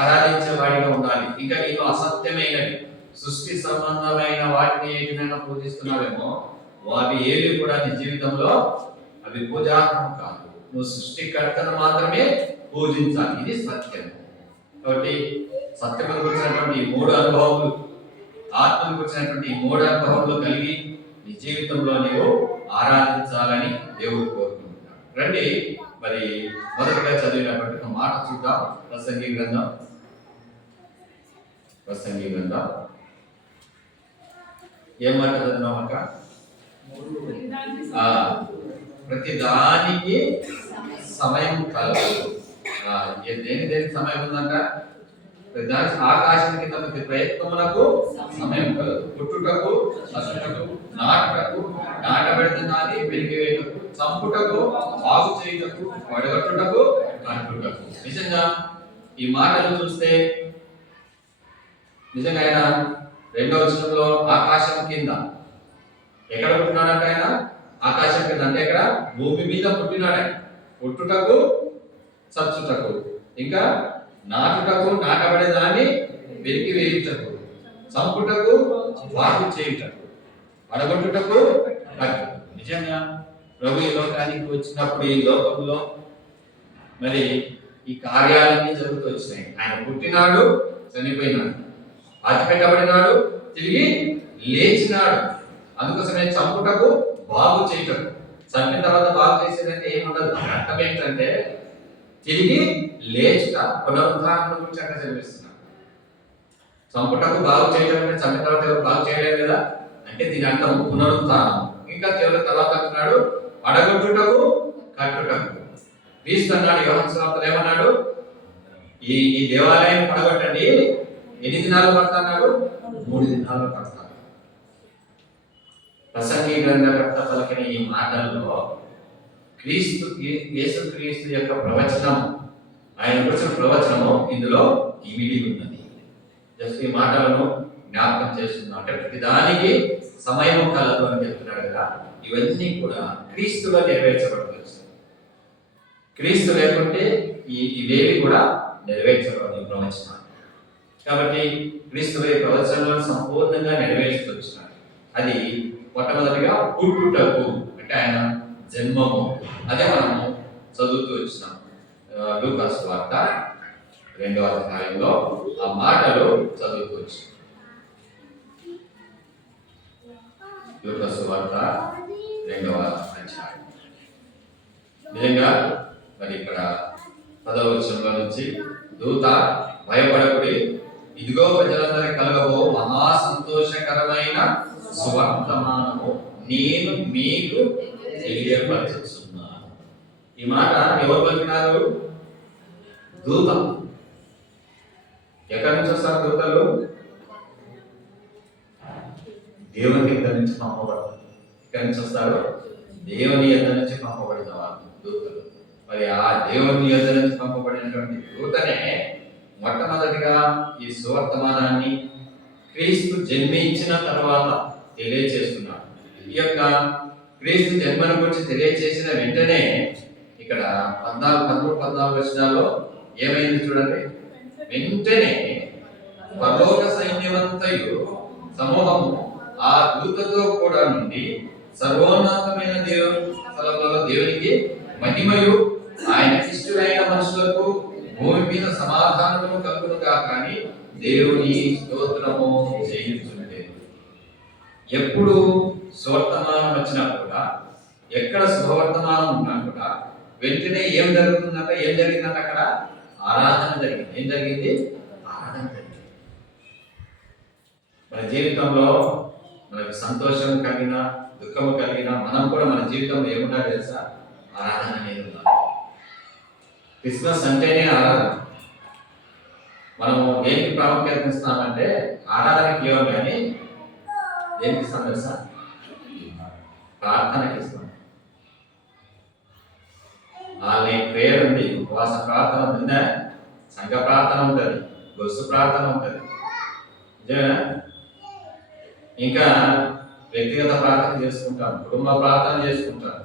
ఆరాధించే వాడిగా ఉండాలి. ఇంకా నీవు అసత్యమైనవి సృష్టి సంబంధమైన వాటిని ఏమైనా పూజిస్తున్నావేమో అవి ఏవి కూడా నీ జీవితంలో అవి పూజార్హం కాదు. నువ్వు సృష్టికర్తను మాత్రమే పూజించాలి. ఇది సత్యం. కాబట్టి సత్యమును గురించినటువంటి ఈ 3 అనుభవములు, ఆత్మను గురించినటువంటి ఈ 3 అనుభవములు కలిగి నీ జీవితంలో నీవు ఆరాధించాలని దేవుడు కోరుకుంటున్నాడు. రండి, మరి మొదటిగా చదివినటువంటి ఒక మాట చూద్దాం. ప్రసంగి గ్రంథం ఏం మాట చదివినామక? ప్రతి దానికి సమయం కలదు. దేనికి సమయం ఉందంట? ప్రతి దానికి ఆకాశం కింద ప్రతి ప్రయత్నములకు సమయం కలదు. పుట్టుటకు, చచ్చుటకు, నాటుటకు, నాటబెడుతున్నది పెరిగివేటకు, చంపుటకు, బాగు చేయుటకు, పడగొట్టుటకు, కట్టుటకు. నిజంగా ఈ మాటలు చూస్తే నిజంగా ఆయన 2వ వచనంలో ఆకాశం కింద ఎక్కడ పుట్టినాడంట? ఆయన ఆకాశం కింద అంటే ఇక్కడ భూమి మీద పుట్టినాడు. ఆయన పుట్టుటకు, చచ్చుటకు, ఇంకా నాటుటకు, నాటబడే దాన్ని వెలికి వేయుటకు, చంపుటకు, బాగు చేయుటకు, పడగొట్టుటకు. నిజంగా ప్రభు ఈ లోకానికి వచ్చినప్పుడు ఈ లోకంలో మరి ఈ కార్యాలన్నీ జరుగుతూ వచ్చినాయి. ఆయన పుట్టినాడు, చనిపోయినాడు, పాతి పెట్టబడినాడు, తిరిగి లేచినాడు. అందుకోసమే చంపుటకు, బాగు చేయటకు. చంపిన తర్వాత బాగు చేసేదంటే ఏముండదు. అర్థం ఏంటంటే తిరిగి లేచుట, పునరుద్ధారణ గురించి అక్కడ చదివిస్తున్నాడు. చంపుటకు బాగు చేయడం అంటే చంపిన తర్వాత ఎవరు బాగు చేయలేదు కదా, అంటే దీని అర్థం పునరుత్థానం. ఇంకా చివరి తర్వాత అంటున్నాడు పడగొట్టుటకు కట్టుటకు. క్రీస్తు అన్నాడు యోహాను సువార్తలో ఏమన్నాడు, ఈ దేవాలయం పడగొట్టండి, ఎన్ని దినాలు పడతాడు? 3 దినాలు పడతాడు. ప్రసంగి గ్రంథకర్త పలికిన ఈ మాటల్లో యేసుక్రీస్తు యొక్క ప్రవచనం, ఆయన గురించిన ప్రవచనము ఇందులో ఇమిడి ఉన్నది. జస్ట్ ఈ మాటలను జ్ఞాపకం చేస్తున్నాం. అంటే ప్రతిదానికి సమయం కలదు అని చెప్తున్నాడు కదా, ఇవన్నీ కూడా క్రీస్తులో నెరవేర్చబడవచ్చు. క్రీస్తు లేకుంటే ఇవేవి కూడా నెరవేర్చబడదు ఈ ప్రవచనం. కాబట్టి క్రీస్తు ప్రవచనాలను సంపూర్ణంగా నెరవేర్చుకొచ్చినాడు. అది మొట్టమొదటిగా పుట్టుటకు అంటే ఆయన జన్మము, అదే మనము చదువుతూ వచ్చినాం లూకా సువార్త 2వ అధ్యాయంలో ఆ మాటలు చదువుతూ వచ్చినాం. లూకా సువార్త 2వ అధ్యాయం. నిజంగా మరి ఇక్కడ 10వ వచనంలో నుంచి దూత భయపడకుడి, ఇదిగో ప్రజలందరికీ కలగబో మహా సంతోషకరమైన సువర్తమానము నేను మీకు తెలియపరచుచున్నాను. ఈ మాట ఎవరు పలికినారు? దూత. ఎక్కడి నుంచి వస్తారు దూతలు? దేవుని ఇద్దరి నుంచి పంపబడతారు. ఎక్కడి నుంచి వస్తారు? దేవుని ఇద్దరి నుంచి పంపబడిన వాళ్ళు దూతలు. మరి ఆ దేవుని ఇద్దరి నుంచి పంపబడినటువంటి దూతనే మొట్టమొదటిగా ఈ సువర్తమానాన్ని క్రీస్తు జన్మించిన తర్వాత తెలియచేస్తున్నాడు. ఈ యొక్క క్రీస్తు జన్మను గురించి తెలియచేసిన వెంటనే ఇక్కడ 13-14 వచనాల్లో ఏమైంది చూడండి. వెంటనే పరలోక సైన్యమంతయు సమూహము ఆ దూతతో కూడా నుండి సర్వోన్నతమైన దేవుని స్థలములలో దేవునికి మహిమయు ఆయన ఇష్టులైన మనుషులకు భూమి మీద సమాధానము కలుగునుగా కానీ దేవుని స్తోత్రము చేయుచుండే. ఎప్పుడు సువర్తమానం వచ్చినా కూడా, ఎక్కడ శుభవర్తమానం ఉన్నా కూడా వెంటనే ఏం జరుగుతుందంట? ఏం జరిగిందంట? అక్కడ ఆరాధన జరిగింది. ఏం జరిగింది? ఆరాధన జరిగింది. మన జీవితంలో మనకి సంతోషం కలిగిన, దుఃఖము కలిగిన, మనం కూడా మన జీవితంలో ఏముండాలి తెలుసా? ఆరాధన అనేది ఉండాలి. క్రిస్మస్ అంటేనే ఆరాధన. మనం దేనికి ప్రాముఖ్యత ఇస్తామంటే ఆరాధనకి ఇవ్వం, కానీ దేనికి ఇస్తాం తెలుసా? ప్రార్థనకి ఇస్తాం. ఆన్లైన్ ప్రేయర్ ఉంది, ఉపవాస ప్రార్థన ఉంది, సంఘ ప్రార్థన ఉంటుంది, గొలుసు ప్రార్థన ఉంటుంది, నిజమేనా? ఇంకా వ్యక్తిగత ప్రార్థన చేసుకుంటాం, కుటుంబ ప్రార్థన చేసుకుంటాం.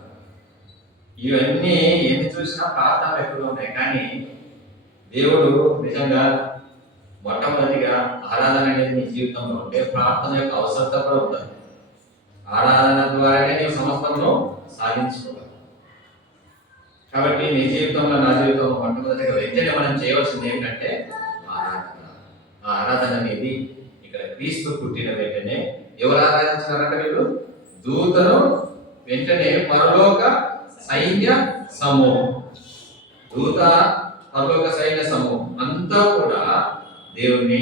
ఇవన్నీ ఎన్ని చూసినా ప్రార్థనలు ఎక్కువగా ఉంటాయి. కానీ దేవుడు నిజంగా మొట్టమొదటిగా ఆరాధన అనేది నీ జీవితంలో ఉంటే ప్రార్థన యొక్క అవసరత కూడా ఉంటుంది. ఆరాధన ద్వారానే నీ సమస్తమును సాధించుకోవాలి. కాబట్టి నీ జీవితంలో, నా జీవితంలో మొట్టమొదటిగా వెంటనే మనం చేయవలసింది ఏంటంటే ఆరాధన. ఆ ఆరాధన అనేది ఇక్కడ క్రీస్తు పుట్టిన వెంటనే ఎవరు ఆరాధించారంటే వీళ్ళు దూతను వెంటనే పరలోక సైన్య సమూహం, దూత పరలోక సైన్య సమూహం అంతా కూడా దేవుణ్ణి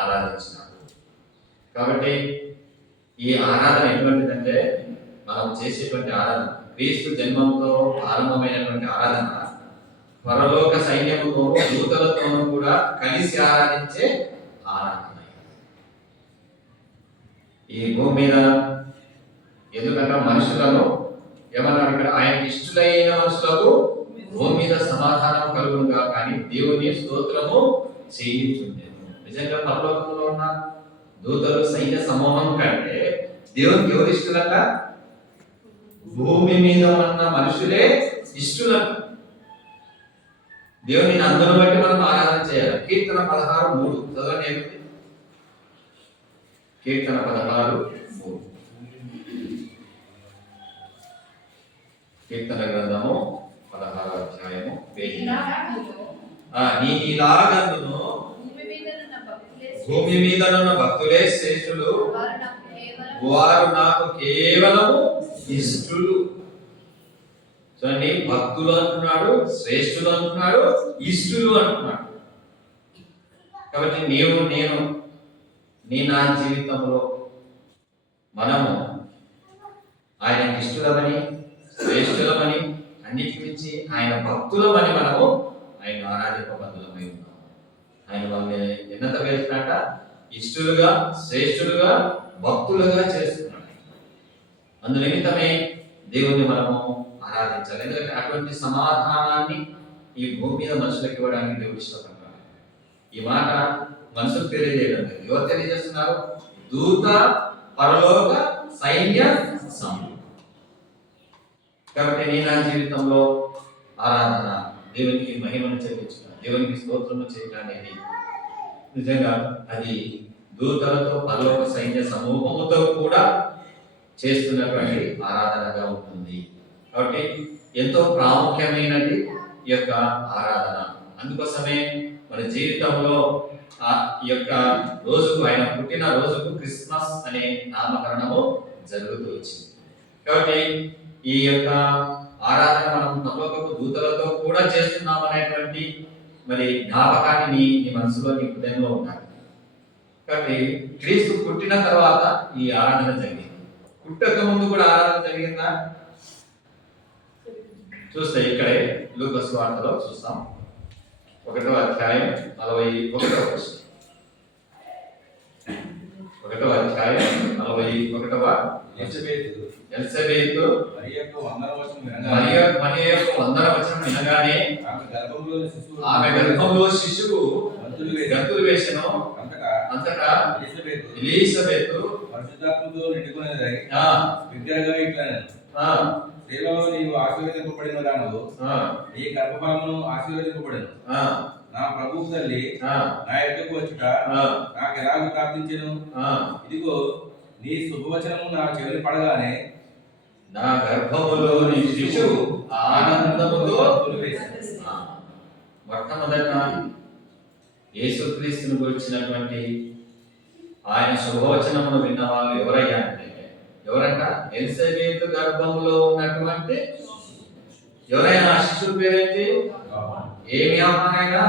ఆరాధించినారు. కాబట్టి ఈ ఆరాధన ఎటువంటిదంటే మనం చేసేటువంటి ఆరాధన క్రీస్తు జన్మంతో ఆరంభమైనటువంటి ఆరాధన పరలోక సైన్యముతో దూతలతోనూ కూడా కలిసి ఆరాధించే ఆరాధన. ఈ భూమి మీద ఎందుకంటే మనుషులను ఏమన్నాడు ఇక్కడ? ఆయనకి ఇష్టలైన మనుషులకు భూమి మీద సమాధానం కలుగునుగా కానీ దేవుని స్తోత్రము చేయుచుండెను. నిజంగా పరలోకంలో ఉన్న దూతలు సైన్య సమూహం కంటే దేవునికి ఎవరు ఇష్టలంట? భూమి మీద ఉన్న మనుషులే ఇష్టలంట. దేవుని అందును బట్టి మనం ఆరాధన చేయాలి. కీర్తన 16:3 చదవండి. ఏమిటి కీర్తన 16:3? కీర్తన గ్రంథము 16వ అధ్యాయము నీలాగందును భూమి మీద ఉన్న భక్తులే శ్రేష్ఠులు, వారు నాకు కేవలము ఇష్టులు. చూడండి, భక్తులు అంటున్నాడు, శ్రేష్ఠులు అంటున్నాడు, ఇష్టులు అంటున్నాడు. కాబట్టి నీవు నేను నా జీవితంలో మనము ఆయనకి ఇష్టలమని, శ్రేష్ఠులమని, అన్నిటి మించి ఆయన భక్తులమని మనము ఆయన ఆరాధింపబద్ధులమై ఉన్నాము. ఆయన వాళ్ళని ఎన్నత వేసినాక ఇష్టలుగా, శ్రేష్ఠులుగా, భక్తులుగా చేస్తున్నాడు. అందునిమిత్తమే దేవుణ్ణి మనము ఆరాధించాలి. ఎందుకంటే అటువంటి సమాధానాన్ని ఈ భూమి మీద మనుషులకు ఇవ్వడానికి దేవుడు ఇష్టపడతాడు. ఈ మాట మనుషులకు తెలియజేయడం లేదు. ఎవరు తెలియజేస్తున్నారు? దూత, పరలోక, సైన్య సమూహం. కాబట్టి నా జీవితంలో ఆరాధన, దేవునికి మహిమను చెల్లించడం, దేవునికి స్తోత్రము చేయడం అనేది నిజంగా అది దూతలతో, పరలోక సైన్య సమూహముతో కూడా చేస్తున్నటువంటి ఆరాధనగా ఉంటుంది. కాబట్టి ఎంతో ప్రాముఖ్యమైనది ఈ యొక్క ఆరాధన. అందుకోసమే మన జీవితంలో ఈ యొక్క రోజుకు, ఆయన పుట్టిన రోజుకు క్రిస్మస్ అనే నామకరణము జరుగుతూ వచ్చింది. కాబట్టి ఈ యొక్క ఆరాధన మనం పరలోకపు దూతలతో కూడా చేస్తున్నాం అనేటువంటి మరి జ్ఞాపకాన్ని నీ మనసులో, నీ హృదయంలో ఉండాలి. కాబట్టి క్రీస్తు పుట్టిన తర్వాత ఈ ఆరాధన జరిగింది. పుట్టక ముందు కూడా ఆరాధన జరిగిందా? చూస్తే ఇక్కడే లూకా సువార్తలో చూస్తాం. 1వ అధ్యాయం 41వ వచనం. 1వ అధ్యాయం 41వ ఎలిజబెతు మరి యొక్క వందన వచనం వినగానే ఆమె గర్భంలో శిశువు గంతులు వేసెను. అంతటా ఎలిజబెతు పరిశుద్ధాత్మతో నిండుకున్నదై బిగ్గరగా ఇట్లనెను, స్త్రీలలో నీవు ఆశీర్వదింపబడిన దానవు, నీ గర్భఫలమును ఆశీర్వదింపబడెను. నా ప్రభువు తల్లి నా యొద్దకు వచ్చుట నాకు ఎలాగ ప్రార్థించెను? ఇదిగో నీ శుభవచనము నా చెవిని పడగానే నా గర్భములోని శిశువు ఆనందముతో మొట్టమొదట యేసుక్రీస్తును గురించినటువంటి ఆయన శుభవచనమును విన్న వాళ్ళు ఎవరయ్యా అంటే, ఎవరంట? ఎలిజబెతు గర్భములో ఉన్నటువంటి ఎవరైనా ఆ శిశువు పేరేంటి? ఏమి అమ్మానైనా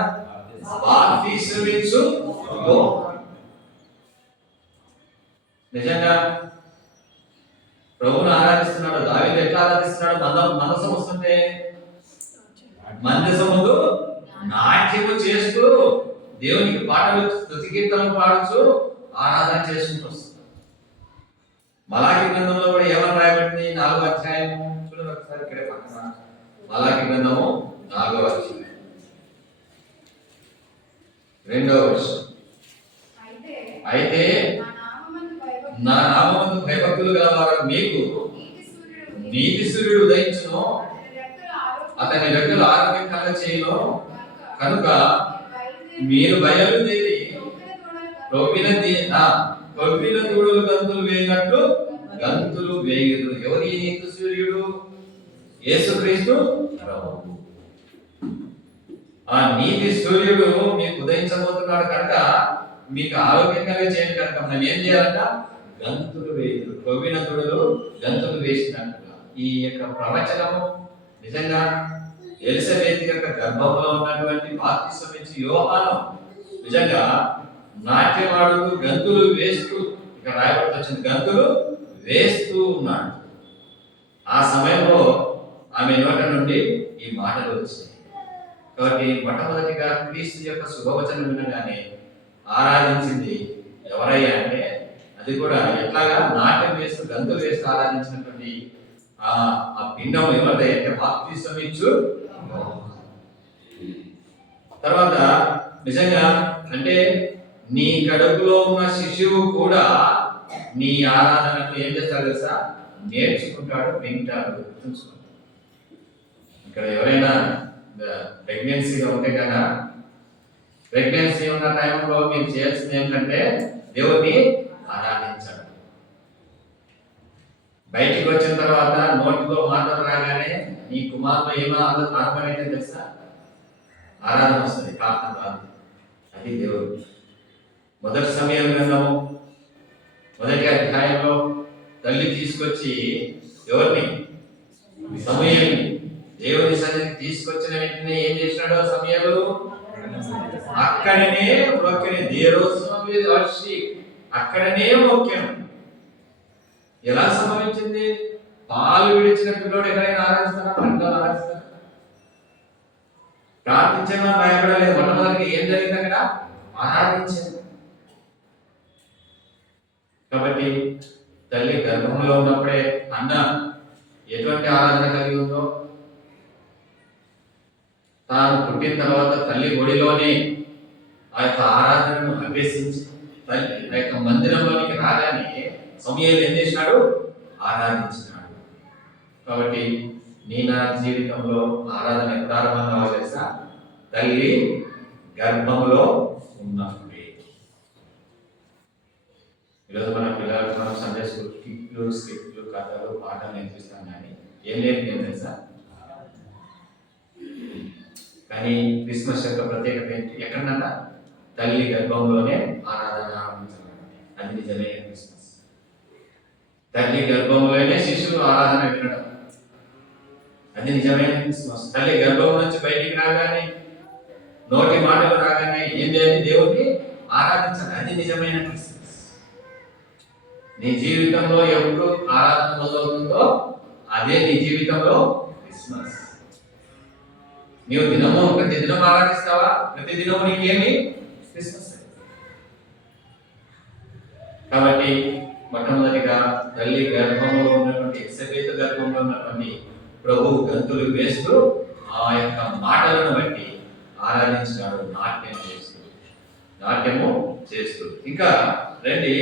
బాప్తిస్మమిచ్చు యోహాను. నిజంగా ప్రభువును ఆరాధిస్తున్నాడు. దావీదు ఎట్లా ఆరాధిస్తున్నాడు? మందసం వస్తుంటే మందసములు నాట్యము చేస్తూ, దేవునికి పాటలు, స్తుతి కీర్తనలు పాడుతూ ఆరాధన చేసుకుంటూ వస్తుంది. మలాకి గ్రంథంలో కూడా ఏమని రాయబడింది? 4వ అధ్యాయం చూడండి ఒకసారి, ఇక్కడే పక్కన మలాకి గ్రంథము 4వ అధ్యాయం 2వ వచనం. అయితే నా నామమందు భయభక్తులు గలవారు మీకు నీతి సూర్యుడు ఉదయించును, అతని రెక్కలు ఆరోగ్యం కలగచేయును. కనుక మీరు బయలుదేరి ప్రొవ్విన దూడలు గంతులు వేయనట్లు గంతులు వేయుదురు. ఎవరి నీతి సూర్యుడు? యేసుక్రీస్తు ప్రభువు. ఆ నీతి సూర్యుడు మీకు ఉదయించబోతున్నాడు కనుక మీకు ఆరోగ్యంగా చేయండి కనుక మనం ఏం చేయాలంట? గంతులు వేయుదురు. ప్రొవ్విన దూడలు గంతులు వేసినట్టుగా. ఈ యొక్క ప్రవచనము నిజంగా ఎలిజబెతు యొక్క గర్భంలో ఉన్నటువంటి బాప్తిస్మమిచ్చు యోహాను నిజంగా నాట్యమాడుతూ గంతులు వేస్తూ, ఇక్కడ రాయబడి వచ్చింది, గంతులు వేస్తూ ఉన్నాడు. ఆ సమయంలో ఆమె నోట నుండి ఈ మాటలు వచ్చాయి. కాబట్టి మొట్టమొదటిగా క్రీస్తు యొక్క శుభవచనం వినగానే ఆరాధించింది ఎవరయ్యా అంటే, అది కూడా ఎట్లాగా నాట్యం వేస్తూ గంతులు వేస్తూ ఆరాధించినటువంటి ఆ పిండం ఎవరిదై అంటే బాప్తిస్మమిచ్చు. తర్వాత నిజంగా అంటే నీ కడుపులో ఉన్న శిశువు కూడా నీ ఆరాధనకు ఏం చేస్తాడు తెలుసా? నేర్చుకుంటాడు, వింటాడు, చూసుకుంటాడు. ఇక్కడ ఎవరైనా ప్రెగ్నెన్సీగా ఉంటే కదా, ప్రెగ్నెన్సీ ఉన్న టైంలో మీరు చేయాల్సింది ఏంటంటే దేవుని ఆరాధించడం. బయటికి వచ్చిన తర్వాత నోటిలో మాటలు రాగానే నీ కుమార్తె ఏమో ఆత్మనైతే తెలుసా? ఆరాధన వస్తుంది, ప్రార్థన రాదు. అది దేవుడు. మొదటి సమయం గ్రంథము 1వ అధ్యాయంలో తల్లి తీసుకొచ్చి ఎవరిని? సమూయేలుని దేవుని సన్నిధికి తీసుకొచ్చిన వెంటనే ఏం చేసినాడు సమూయేలు? అక్కడనే వర్షి అక్కడనే మొక్కాను. ఎలా సంభవించింది? పాలు విడిచిన పిల్లోడు ఎక్కడైనా ఆరాధిస్తారా? పంటలు ఆరాధిస్తారా? ప్రార్థించడం భయపడలేదు. మొట్టమొదటిగా ఏం జరిగింది అక్కడ? ఆరాధించింది. కాబట్టి తల్లి గర్భంలో ఉన్నప్పుడే అన్న ఎటువంటి ఆరాధన కలిగి ఉందో, తాను పుట్టిన తర్వాత తల్లి ఒడిలోనే ఆ యొక్క ఆరాధనను అభ్యసించి తల్లి ఆ యొక్క మందిరంలోనికి రాగానే సమయాలు ఏం చేసినాడు? ఆరాధించినాడు. కాబట్టి నీ నా జీవితంలో ఆరాధన ఎప్పుడు ఆరంభం కావాలి తెలుసా? తల్లి గర్భంలో ఉన్నప్పుడే. ఈరోజు మన పిల్లలకు మనం సండే స్కూల్ స్క్రిప్ట్లు కథలు పాటలు నేర్పిస్తాం, కానీ ఏం లేదు తెలుసా? కానీ క్రిస్మస్ యొక్క ప్రత్యేకత ఏంటి? ఎక్కడన్నా తల్లి గర్భంలోనే ఆరాధన ఆరంభించబడింది. అది నిజమే క్రిస్మస్. తల్లి గర్భంలోనే శిశువు ఆరాధన వినడం, అది నిజమైన క్రిస్మస్. తల్లి గర్భం నుంచి బయటికి రాగానే, నోటి మాటలు రాగానే ఏం చేయాలి? దేవుడిని ఆరాధించాలి. అది నిజమైన క్రిస్మస్. నీ జీవితంలో ఎప్పుడు ఆరాధన మొదలవుతుందో అదే నీ జీవితంలో క్రిస్మస్. నీవు ప్రతి దినం ఆరాధిస్తావా? ప్రతి దినము నీకేమి? క్రిస్మస్. కాబట్టి మొట్టమొదటిగా తల్లి గర్భంలో ఉన్నటువంటి ఎలిజబెత్ గర్భంలో ఉన్నటువంటి ప్రభు గంతులు వేస్తూ ఆ యొక్క మాటలను బట్టి ఆరాధించినాడు, నాట్యము చేస్తూ. ఇంకా రండి,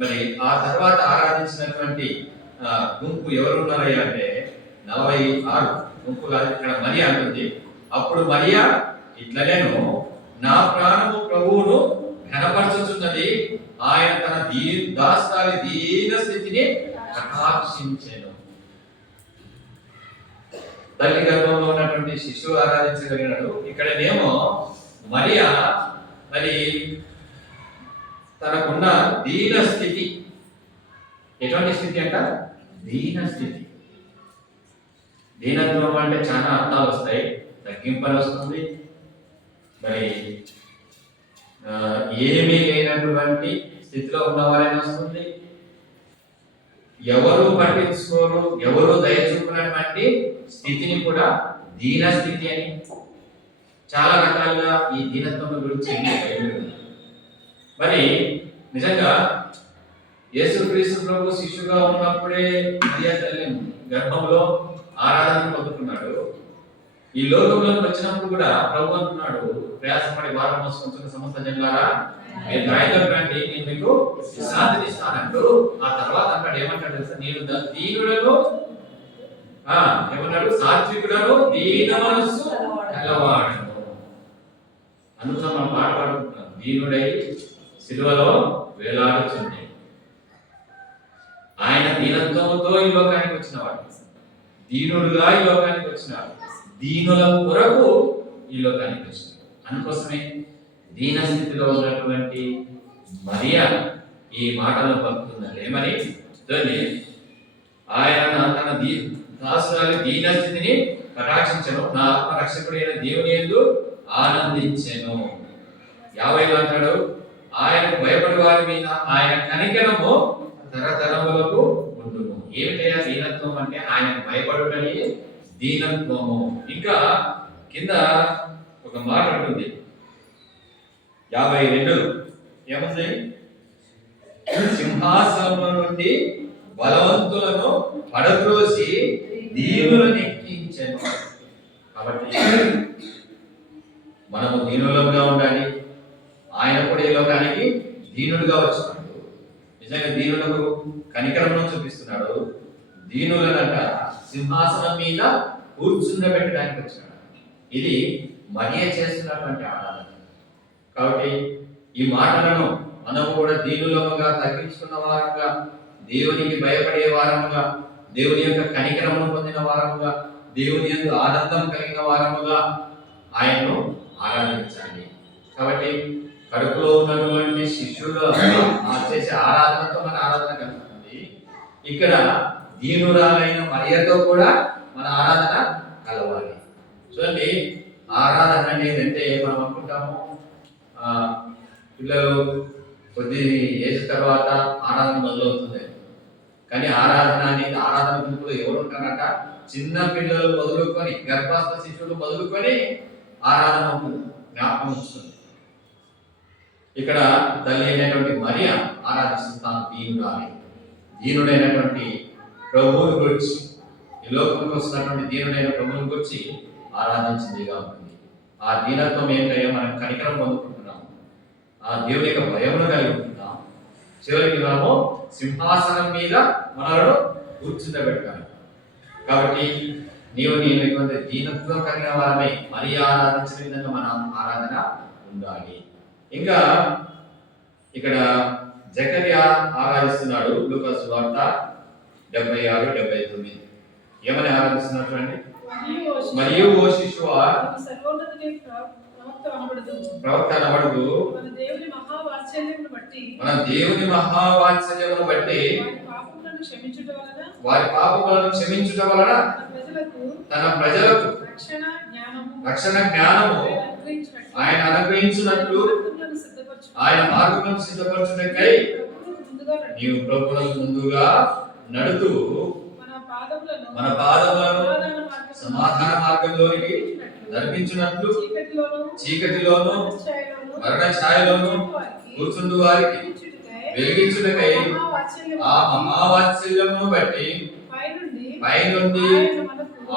మరి ఆ తర్వాత ఆరాధించినటువంటి గుంపు ఎవరు ఉన్నారయ్యా అంటే 46 గుంపుగా ఇక్కడ మరియా అంటుంది. అప్పుడు మరియా ఇట్లనేను, నా ప్రాణము ప్రభువును ఘనపరచుచున్నది, ఆయన తన దాస్తాలి దీన స్థితిని కటాక్షించెను. తల్లి గర్భంలో ఉన్నటువంటి శిశువు ఆరాధించగలిగినాడు. ఇక్కడనేమో మరియా మరి తనకున్న దీన స్థితి. ఎటువంటి స్థితి అంట? దీన స్థితి. దీనత్వం అంటే చాలా అర్థాలు వస్తాయి. తగ్గింపని వస్తుంది, మరి ఏమీ లేనటువంటి స్థితిలో ఉన్నవారైనా వస్తుంది, ఎవరు పట్టించుకోరు, ఎవరు దయచూపినటువంటి స్థితిని కూడా దీన స్థితి అని. చాలా రకాలుగా ఈ దీనత్వం గురించి మరి నిజంగా యేసుక్రీస్తు ప్రభు శిశువుగా ఉన్నప్పుడే మరియా తల్లి గర్భంలో ఆరాధన పొందుతున్నాడు. ఈ లోకంలోకి వచ్చినప్పుడు కూడా ప్రభు అంటున్నాడు, ప్రయాసపడి భారం మోసుకుంటున్న సమస్త జనులారా మీరు ధైర్యండి, నేను మీకు విశ్రాంతిని ఇస్తానంటూ ఆ తర్వాత అంటాడు, ఏమంటాడు తెలుసా? నేను దీనులను ఏమన్నాడు? సాత్వికులను, దీన మనస్సు కలవాడను. అందులో మనం పాట పాడుకుంటున్నాం, దీనుడై సిలువలో వేలాడుచుండే. ఆయన దీనత్వంతో ఈ లోకానికి వచ్చినవాడు, దీనుడుగా ఈ లోకానికి వచ్చినాడు, దీనుల కొరకు ఈ లోకానికి వచ్చినాడు. అందుకోసమే దీన స్థితిలో ఉన్నటువంటి మరియా ఈ మాటలను పలుకుతున్నారు. ఏమని? ఆయన తన దాసురాలి దీన స్థితిని కటాక్షించను, నా ఆత్మరక్షకుడైన దేవుని యందు ఆనందించెను. 50 అంటాడు, ఆయనకు భయపడి వారి మీద ఆయన కనికరము తరతరములకు ఉండును. ఏమిటయ్యా దీనత్వం అంటే? ఆయనకు భయపడుటని దీనత్వము. ఇంకా కింద ఒక మాట ఉంటుంది 52 ఏముంది? సింహాసనం నుండి బలవంతులను పడద్రోసి దీనులను ఎక్కించెను. కాబట్టి మనము దీనులుగా ఉండాలి. ఆయన కూడా ఈ లోకానికి దీనుడుగా వచ్చినాడు. నిజంగా దీనులకు కనికరమును చూపిస్తున్నాడు. దీనులనంట సింహాసనం మీద కూర్చుండబెట్టడానికి వచ్చినాడు. ఇది మరియా చేస్తున్నటువంటి ఆరాధన. కాబట్టి ఈ మాటలను మనము కూడా దీనులముగా, తగ్గించుకున్న వారంగా, దేవునికి భయపడే వారముగా, దేవుని యొక్క కనికరమును పొందిన వారముగా, దేవుని యందు ఆనందం కలిగిన వారముగా ఆయన్ను ఆరాధించాలి. కాబట్టి కడుపులో ఉన్నటువంటి శిశువులు చేసే ఆరాధనతో మన ఆరాధన కలుగుతుంది. ఇక్కడ దీనురాలైన మరియతో కూడా మన ఆరాధన కలవాలి. చూడండి, ఆరాధన అనేది అంటే మనం అనుకుంటాము పిల్లలు కొద్ది ఏజ్ తర్వాత ఆరాధన మొదలవుతుంది. కానీ ఆరాధన గుంపులో ఎవరు ఉంటారంట? చిన్న పిల్లలు మొదలుకొని, గర్భస్థ శిశువులు మొదలుకొని ఆరాధన జ్ఞాపకం వస్తుంది. ఇక్కడ తల్లి అయినటువంటి మరియ ఆరాధిస్తాను దీనుడైనటువంటి ప్రభువుని గురించి, ఈ లోకంలో వస్తున్నటువంటి దీనుడైన ప్రభువుని గురించి ఆరాధించిందిగా ఉంటుంది. ఆ దీనత్వం ఏంటంటే మనం కనికరం పొందుకుంటున్నాం, ఆ దేవుని యొక్క భయమును కలిగి ఉంటున్నాం. చివరికి మనము సింహాసనం మీద మనలో కూర్చుండబెట్టాలి. కాబట్టి నేను దీనత్వం కలిగిన వారమై మరి ఆరాధించిన విధంగా మన ఆరాధన ఉండాలి. ఇంకా ఇక్కడ జకర్యా ఆరాధిస్తున్నాడు. లూకా సువార్త 76-79 ఏమని ఆరాధిస్తున్నట్టు అండి? మరియు ఓ శిశువా ప్రవక్త అనబడదు, మన దేవుని మహావాత్సల్యమును బట్టి వారి పాపములను క్షమించుట వలన తన ప్రజలకు రక్షణ జ్ఞానము ఆయన అనుగ్రహించినట్లు ఆయన మార్గములను సిద్ధపరచుటకై నీవు ప్రభువులకు ముందుగా నడుతూ మన పాదములను సమాధాన మార్గంలోనికి నడిపించినట్లు చీకటిలోను మరణ ఛాయలోను కూర్చుండు వారికి వెలిగించుటకై ఆ మహావాత్సల్యమును బట్టి పైనుండి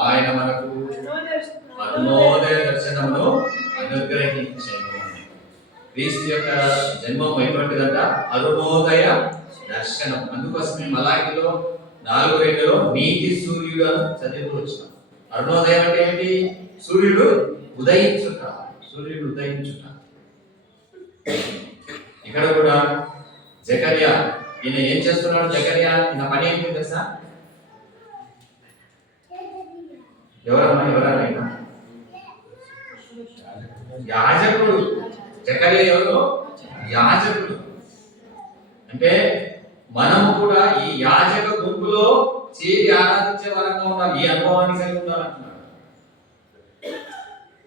ఆయన మనకు అరుణోదయ దర్శనమును అనుగ్రహించెను. క్రీస్తు యొక్క జన్మం ఎటువంటిదంట? అరుణోదయ దర్శనం. అందుకోసమే మలాఖీలో 4:2 నీతి సూర్యుడు అని చదివించిన. అరుణోదయం అంటే ఏంటి? సూర్యుడు ఉదయించుట. ఇక్కడ కూడా జకర్యా ఈయన ఏం చేస్తున్నాడు? జకర్యా ఈయన పని ఏంటి తెలుసా? ఎవరన్నా యాజకుడు. జకర్యా ఎవరు? యాజకుడు. అంటే మనము కూడా ఈ యాజక గుంపులో చేరి ఆరాధించే వారంగా ఉండాలి. ఈ అనుభవాన్ని కలిగి ఉండాలంటున్నాడు.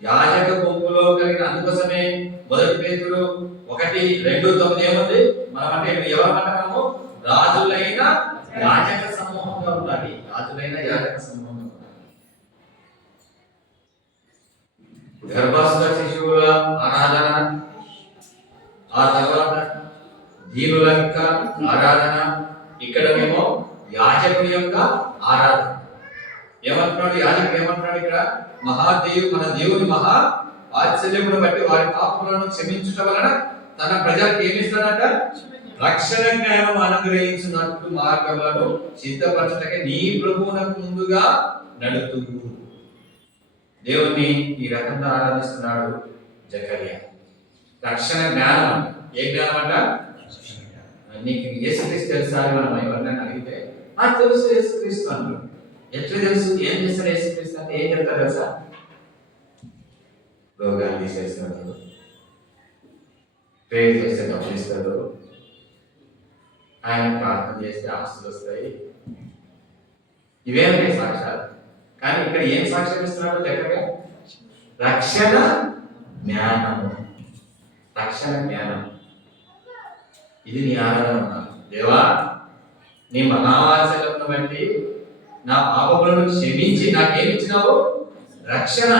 యాజక గుంపులో కలిగిన, అందుకోసమే 1 పేతురు 1:2-9 ఏముంది? మనం అంటే ఎవరమంటాము? రాజులైన యాజక సమూహంగా ఉండాలి. గర్భస్థ శిశువుల ఆరాధన, ఆ తర్వాత దీనుల యొక్క ఆరాధన, ఇక్కడ మేము యాజకుడి యొక్క ఆరాధన. ఏమంటున్నాడు యాజకుడు? ఏమంటున్నాడు ఇక్కడ? మన దేవుని మహా వాత్సల్యమును బట్టి వారి పాపములను క్షమించుట వలన తన ప్రజలకు ఏమిస్తాడట? రక్షణ జ్ఞానం అనుగ్రహించినట్లు మార్గములను సిద్ధపరచుటకే నీ ప్రభువునకు ముందుగా నడుతూ. దేవుణ్ణి ఈ రకంగా ఆరాధిస్తున్నాడు జకర్యా. రక్షణ జ్ఞానం అంట. ఏ జ్ఞానం అంట? నీకు యేసుక్రీస్తు తెలుసా అని మనం ఎవరినైనా అడిగితే తెలుసు యేసుక్రీస్తు అంటారు. ఎట్లా తెలుసు? ఏం చేస్తాడు యేసుక్రీస్తు అంటే? ఏం చెప్తారు తెలుసా? రోగాలు తీసేస్తాడు, ప్రేయర్ చేస్తే డబ్బులు ఇస్తాడు, ఆయన ప్రార్థన చేస్తే ఆస్తులు వస్తాయి. ఇవేమే సాక్ష్యాలు. కానీ ఇక్కడ ఏం సాక్ష్యం ఇస్తున్నాడు జకర్యా? రక్షణ జ్ఞానము. ఇది నీ ఆరాధన ఉండాలి. దేవా, నీ మహావాత్సల్యమును బట్టి నా పాపములను క్షమించి నాకేమిచ్చినావు? రక్షణ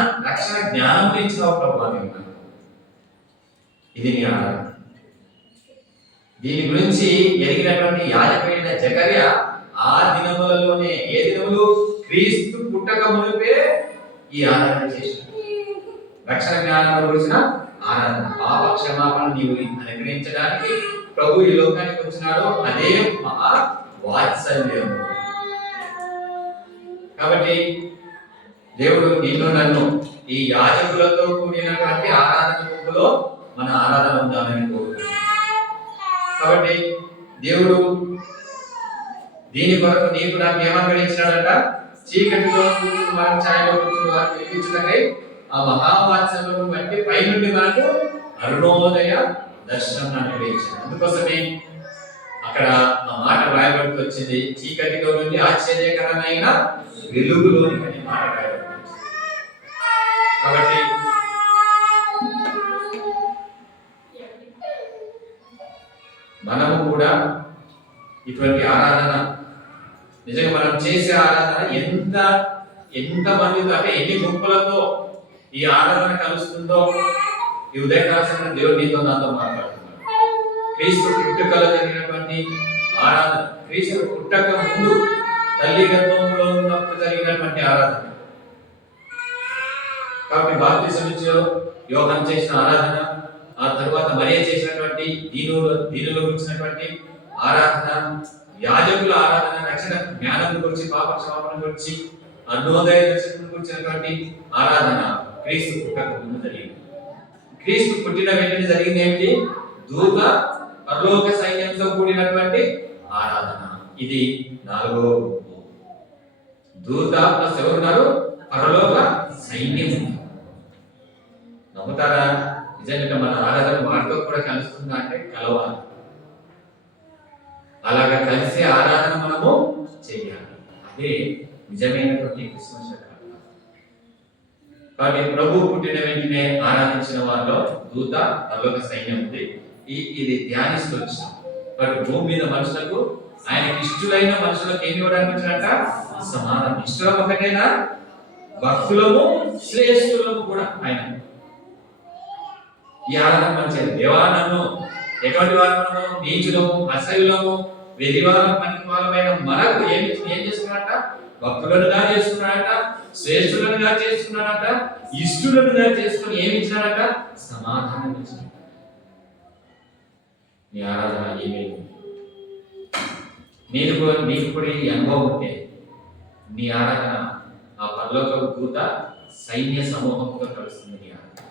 జ్ఞానం ఇచ్చినావు ప్రభువా. ఇది నీ ఆరాధన. దీని గురించి ఎరిగినటువంటి యాజకుడైన జకర్యా ఆ దినములలోనే, ఏ దినములు? క్రీస్తు పుట్టక మునిపే ఈ ఆరాధన చేశాడు. రక్షణ జ్ఞానం గురించిన ఆరాధన. పాప క్షమాపణ నీవు అనుగ్రహించడానికి ప్రభు ఈ లోకానికి వచ్చినాడు. అదే మహా వాత్సల్యం. కాబట్టి దేవుడు నిన్ను నన్ను ఈ యాజకులతో కూడినటువంటి ఆరాధన గుంపులో మన ఆరాధన ఉండాలని కోరుతున్నాడు. కాబట్టి దేవుడు దీని కొరకు నీకు నాకు ఏమనుగ్రహించినాడంట? చీకటిలో కూర్చుని వారి ఛాయలో కూర్చుని వారికి వెలిగించుటకై ఆ మహావాత్సల్యమును బట్టి పైనుండి మనకు అరుణోదయ దర్శనం అనుగ్రహించాడు. అందుకోసమే అక్కడ ఆ మాట రాయబడుతూ వచ్చింది, చీకటిలో నుండి ఆశ్చర్యకరమైన వెలుగులోనికి అనే మాట రాయబడుతుంది. కాబట్టి కూడా ఇటువంటి ఆరాధన నిజంగా మనం చేసే ఆరాధన ఎంత మందితో అంటే ఎన్ని గుంపులతో ఈ ఆరాధన కలుస్తుందో ఈ ఉదయకాల సమయంలో దేవుడు నీతో నాతో మాట్లాడుతున్నాడు. క్రీస్తు పుట్టుకలో జరిగినటువంటి ఆరాధన, క్రీస్తు పుట్టక ముందు తల్లి గర్భంలో ఉన్నప్పుడు జరిగినటువంటి ఆరాధన. కాబట్టి బాప్తిసం ఇచ్చిన యోహాను చేసిన ఆరాధన, ఆ తర్వాత మరియ చేసినటువంటి దీనుల గురించినటువంటి ఆరాధన, యాజకుల ఆరాధన, రక్షణ జ్ఞానం గురించి, పాప క్షమాపణ గురించి, అరుణోదయ దర్శనం గురించినటువంటి ఆరాధన క్రీస్తు పుట్టక ముందు జరిగింది. క్రీస్తు పుట్టిన వెంటనే జరిగింది ఏమిటి? దూత పరలోక సైన్యంతో కూడినటువంటి ఆరాధన. ఇది 4వ గుంపు. దూత ప్లస్ ఎవరున్నారు? పరలోక సైన్యం. నమ్ముతారా? నిజంగా మన ఆరాధన వారితో కూడా కలుస్తుందా అంటే కలవాలి. అలాగా కలిసే ఆరాధన మనము చెయ్యాలి. అదే నిజమైనటువంటి క్రిస్మస్ యొక్క. కాబట్టి ప్రభు పుట్టిన వెంటనే ఆరాధించిన వారిలో దూత పరలోక సైన్యం ఉంది. ఇది ధ్యానిస్తూ వచ్చినాం. కాబట్టి భూమి మీద మనుషులకు ఆయనకి ఇష్టలైన మనుషులకు ఏమి ఇవ్వడానికి వచ్చినట్ట? సమాధానం. ఇష్టం ఒకటేనా? భక్తులము శ్రేష్ఠులము కూడా ఆయన. ఈ ఆరాధన మంచిది. దేవా నన్ను ఎటువంటి వారము, నీచులము, అసహ్యులము, వెరివారం, పనికిమాలమైన మనకు ఏం చేస్తున్నాడట? భక్తులనుగా చేస్తున్నాడట, శ్రేష్ఠులనుగా చేస్తున్నాడట, ఇష్టలుగా చేసుకుని ఏమి ఇచ్చినాడట? సమాధానం ఇచ్చినాడు. నీ ఆరాధన ఏమేమి నీకు కూడా ఈ అనుభవం ఉంటే నీ ఆరాధన ఆ పరలోక దూత సైన్య సమూహంతో కలుస్తుంది. నీ ఆరాధన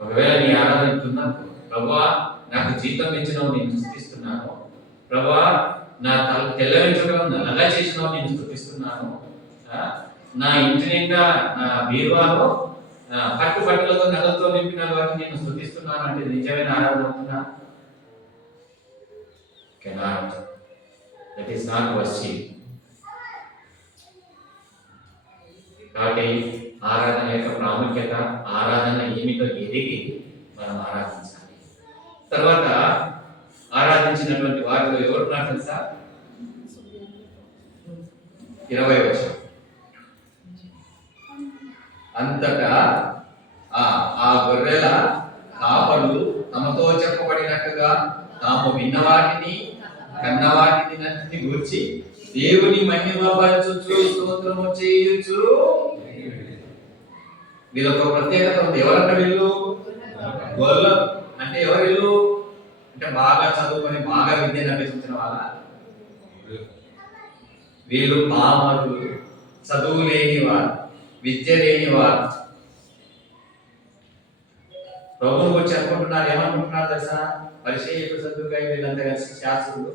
ఒకవేళ నీ ఆరాధన ఇస్తుందనుకో, ప్రభువా నాకు జీతం ఇచ్చినావు నేను స్తుతిస్తున్నాను, ప్రభువా నా తెల్ల వెంట్రుకలను నల్లగా చేసినావు నేను స్తుతిస్తున్నాను, నా ఇంటి నిండా నా బీరువాలో పట్టులతో నగలతో నింపిన వాటిని నేను స్తుతిస్తున్నాను అంటే నిజమైన ఆరాధన అవుతుందా? Cannot. That is not worship. కాబట్టి ఆరాధన యొక్క ప్రాముఖ్యత, ఆరాధన ఏమిటో ఎదిగి మనం ఆరాధించాలి. తర్వాత ఆరాధించినటువంటి వారిలో ఎవరు ఉన్నారు తెలుసా? 20వ వచనం. అంతటా ఆ గొర్రెల కాపరులు తమతో చెప్పబడినట్టుగా తాము విన్నవాటిని కన్నవాటిని గూర్చి దేవుని మహిమపరచుచు స్తోత్రము చేయుచు. వీళ్ళొక ప్రత్యేకత ఉంది. ఎవరంటే వీళ్ళు గొర్రెలు. అంటే ఎవరు వీళ్ళు అంటే బాగా చదువుకొని బాగా విద్యను అభ్యసించిన వాళ్ళ. వీళ్ళు పామరులు, చదువు లేని వారు, విద్య లేని వారు. ప్రభువుని వచ్చి అనుకుంటున్నారు, ఏమనుకుంటున్నారు తెలుసా? పరిచయం చదువుగా వీళ్ళంతా కలిసి శాస్త్రులు,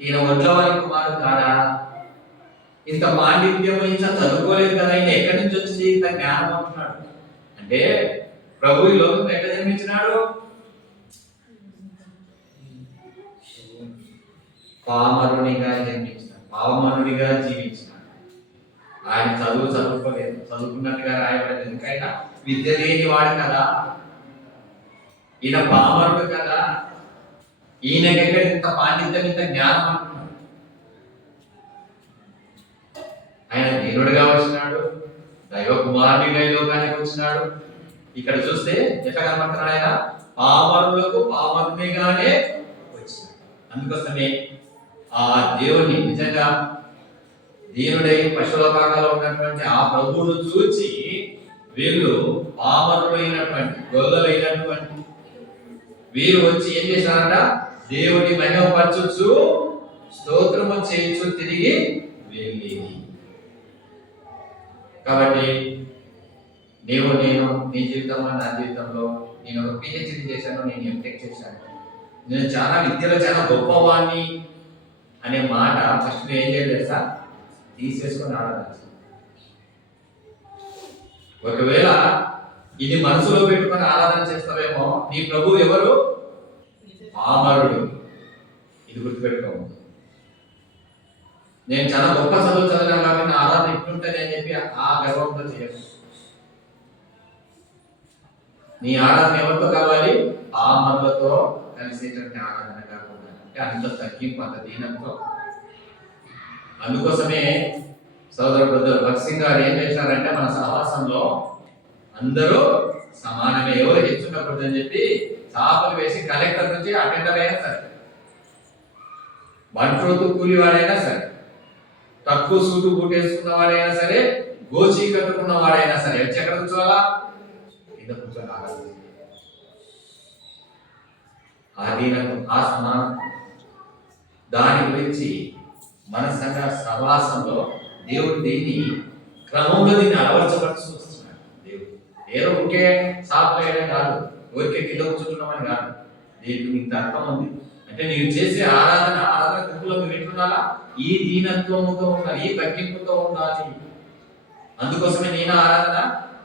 ఈయన వడ్లవారి కుమారుడు కాదా? ఇంత పాండిత్యం, ఇంత చదువుకోలేదు కదా, ఈయన ఎక్కడి నుంచి వచ్చింది ఇంత జ్ఞానం అంటున్నాడు. అంటే ప్రభు ఈ లోకం ఎక్కడ జన్మించినాడు? పామరునిగా జన్మించినాడు, పావమనుడిగా జీవించినాడు. ఆయన చదువుకోలేదు, చదువుకున్నట్టుగా రాయబడలేదు. ఎందుకైనా విద్య లేని వాడు కదా, ఈయన పామరుడు కదా, ఈయనకెక్కడ ఇంత పాండిత్యం ఇంత జ్ఞానం అంటున్నాడు. ఆయన దీనుడిగా వచ్చినాడు, దైవ కుమారుడిగా ఈ లోకానికి వచ్చినాడు. ఇక్కడ చూస్తే ఎట్లా కనబడుతున్నాడు? ఆయన పామరులకు పామరునిగానే వచ్చినాడు. అందుకోసమే ఆ దేవుని నిజంగా దీనుడై పశులోకాలలో ఉన్నటువంటి ఆ ప్రభువును చూచి వీళ్ళు పామరులైనటువంటి గొల్లలైనటువంటి వీరు వచ్చి ఏం చేశారంట? దేవుని మహిమపరచుచు స్తోత్రము చేయించు తిరిగి వెళ్ళేది. కాబట్టి నేను నీ జీవితంలో, నా జీవితంలో నేను ఒక పిహెచ్డి చేశాను, నేను ఎంటెక్ చేశాను, నేను చాలా విద్యలో చాలా గొప్పవాణ్ణి అనే మాట ఫస్ట్ ఏం చేయలేదు సార్? తీసేసుకొని ఆరాధించాలి. ఒకవేళ ఇది మనసులో పెట్టుకొని ఆరాధన చేస్తావేమో, నీ ప్రభు ఎవరు? పామరుడు. ఇది గుర్తుపెట్టుకోము. నేను చాలా గొప్ప చదువు చదివాను కాబట్టి నా ఆరాధన ఇట్లుంటుంది అని చెప్పి ఆ గర్వంతో చేయను. నీ ఆరాధన ఎవరితో కలవాలి? పామరులతో కలిసేటువంటి ఆరాధన కాకుండా. అంటే అంత తగ్గింపు, అంత దీనంతో. అందుకోసమే సోదర భగత్ సింగ్ గారు ఏం చేశారంటే, మన సహవాసంలో అందరూ సమానమే, ఎవరు హెచ్చున్నప్పుడు అని చెప్పి చాపలు వేసి కలెక్టర్ నుంచి అటెండర్ అయినా సరే, బంట్రోతు కూలివాడైనా సరే, తక్కువ సూటు బూట్ వేసుకున్న వాడైనా సరే, గోచి కట్టుకున్న వాడైనా సరే వచ్చి ఎక్కడ కూర్చోవాలా? కింద కూర్చొని ఆరాధన. ఆధీనత్వం, ఆ సమానం. దాని గురించి మన సంఘ సహవాసంలో దేవుడు దీన్ని క్రమంలో దీన్ని అలవర్చబడుతూ వస్తున్నాడు. దేవుడు ఏదో ఒకే సాపు వేయడం కాదు, ఊరికే కింద కూర్చుంటున్నామని కాదు. దీనికి ఇంత అర్థం ఉంది. అంటే నీవు చేసే ఆరాధన గుంపులో మీరు ఎట్లుండాలా? ఈ దీనత్వముతో ఉండాలి, ఈ తగ్గింపుతో ఉండాలి. అందుకోసమే నేను ఆరాధన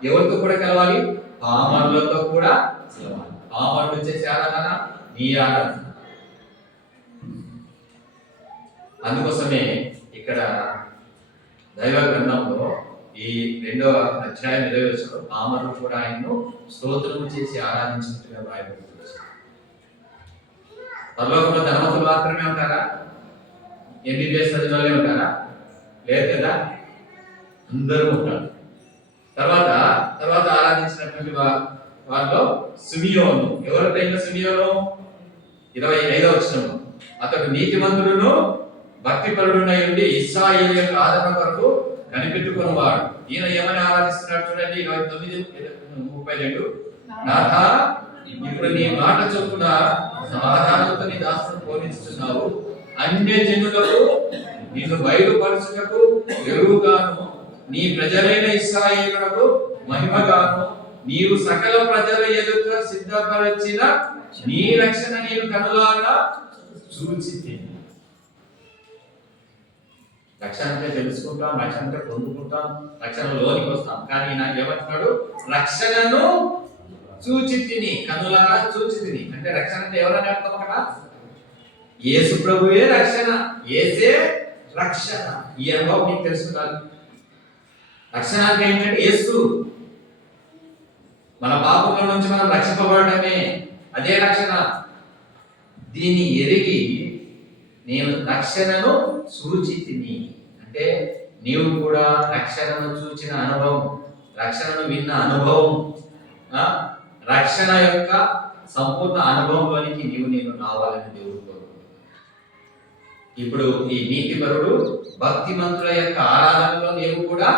ఎవరితో కూడా కలవాలి? పామరులతో కూడా కలవాలి. పామరులు చేసే ఆరాధన నీ ఆరాధన. అందుకోసమే ఇక్కడ దైవ గ్రంథంలో ఈ 2వ అధ్యాయం 20వ వచనంలో పామరులు కూడా ఆయన్ను స్తోత్రము చేసి ఆరాధించినట్టుగా రాయబడింది. పరలోకంలో ధనవంతులు మాత్రమే ఉంటారా? ఎంబీబీఎస్ చదివిన ఉంటారా? లేదు కదా, అందరూ ఉంటారు. తర్వాత ఆరాధించినటువంటి వారిలో సిమియోను. ఎవరి టైంలో సిమియోను? 25వ వచనం. అతడు నీతిమంతుడును భక్తిపరుడునై ఉండి ఇశ్రాయేలు యొక్క ఆదరణ కొరకు కనిపెట్టుకున్నవాడు. ఈయన ఏమని ఆరాధిస్తున్నాడు చూడండి, 29:32. నాథా, ఇప్పుడు నీ మాట చొప్పున సమాధానంతో నీ దాసును పోషిస్తున్నావు. అన్య జనులకు నిన్ను బయలుపరచుటకు ఎరువుగాను, నీ ప్రజలైన ఇశ్రాయేలులకు మహిమగాను, నీవు సకల ప్రజల ఎదుట సిద్ధపరచిన నీ రక్షణ నేను కనులారా చూచితిని. రక్షణ అంటే తెలుసుకుంటాం, రక్షణ అంటే పొందుకుంటాం, రక్షణలోనికి వస్తాం. కానీ నాకు ఏమంటున్నాడు? రక్షణను చూచితిని, కనులారా చూచితిని. అంటే రక్షణ అంటే ఎవరని అర్థం అక్కడ? యేసు ప్రభువే రక్షణ, యేసే రక్షణ. ఈ అనుభవం నీకు తెలుసుకున్నాను. రక్షణ అంటే ఏంటంటే యేసు. మన పాపముల నుంచి మనం రక్షింపబడటమే, అదే రక్షణ. దీన్ని ఎరిగి నేను రక్షణను సూచితిని అంటే నీవు కూడా రక్షణను చూచిన అనుభవం, రక్షణను విన్న అనుభవం, రక్షణ యొక్క సంపూర్ణ అనుభవంలోనికి నేను రావాలని దేవుడు కోరుకుంటున్నాడు. ఇప్పుడు ఈ నీతిపరుడు భక్తిమంతుల యొక్క ఆరాధనలో నీవు కూడా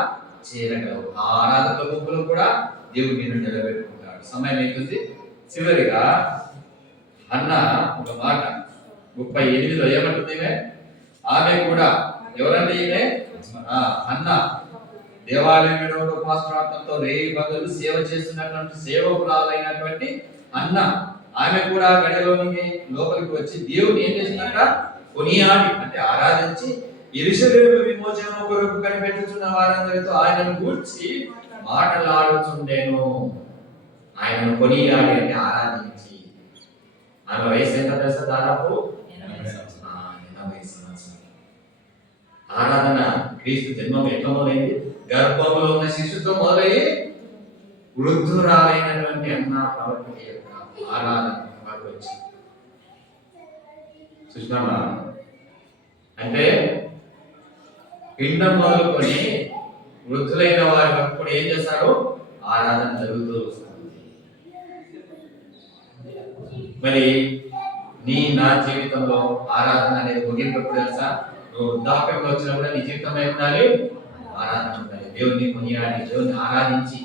చేరగలవు. ఆ ఆరాధనల గుంపులో కూడా దేవుడు నిన్ను నిలబెట్టుకుంటాడు. సమయం అవుతుంది. చివరిగా అన్న ఒక మాట 38లో ఏమంటుంది? ఆమె కూడా ఎవరంటే ఈమె అన్న దేవాలయంలో ఉపవాస ప్రార్థనతో రేయి బదులు సేవ చేస్తున్నటువంటి సేవకురాలైనటువంటి అన్న. ఆమె కూడా గడిలోనికి లోపలికి వచ్చి దేవుని ఏం చేసిందంట? కొనియాడి అంటే ఆరాధించి యెరూషలేము విమోచన కొరకు కనిపెట్టుచున్న వారందరితో ఆయనను గూర్చి మాటలాడుచుండెను. ఆయనను కొనియాడి అంటే ఆరాధించి. ఆమె వయసు ఎంత తెలుసా? దాదాపు 80 సంవత్సరాలు. ఆరాధన క్రీస్తు జన్మం ఎట్లా మొదలైంది? గర్భంలో ఉన్న శిశుతో మొదలయ్యి వృద్ధురాలైనటువంటి అన్న ప్రవక్త యొక్క ఆరాధన వచ్చి చూసినామా? అంటే పిండం మొదలుకొని వృద్ధులైన వారి వరకు కూడా ఏం చేస్తారు? ఆరాధన జరుగుతూ వస్తుంది. మరి నా జీవితంలో ఆరాధన అనేది ముగింపు తెలుసా? నువ్వు వృద్ధాప్యంలో వచ్చినప్పుడు నీ జీవితం ఏమి ఉండాలి? ఆరాధన ఉండాలి. దేవుడిని కొనియాడి, దేవుడిని ఆరాధించి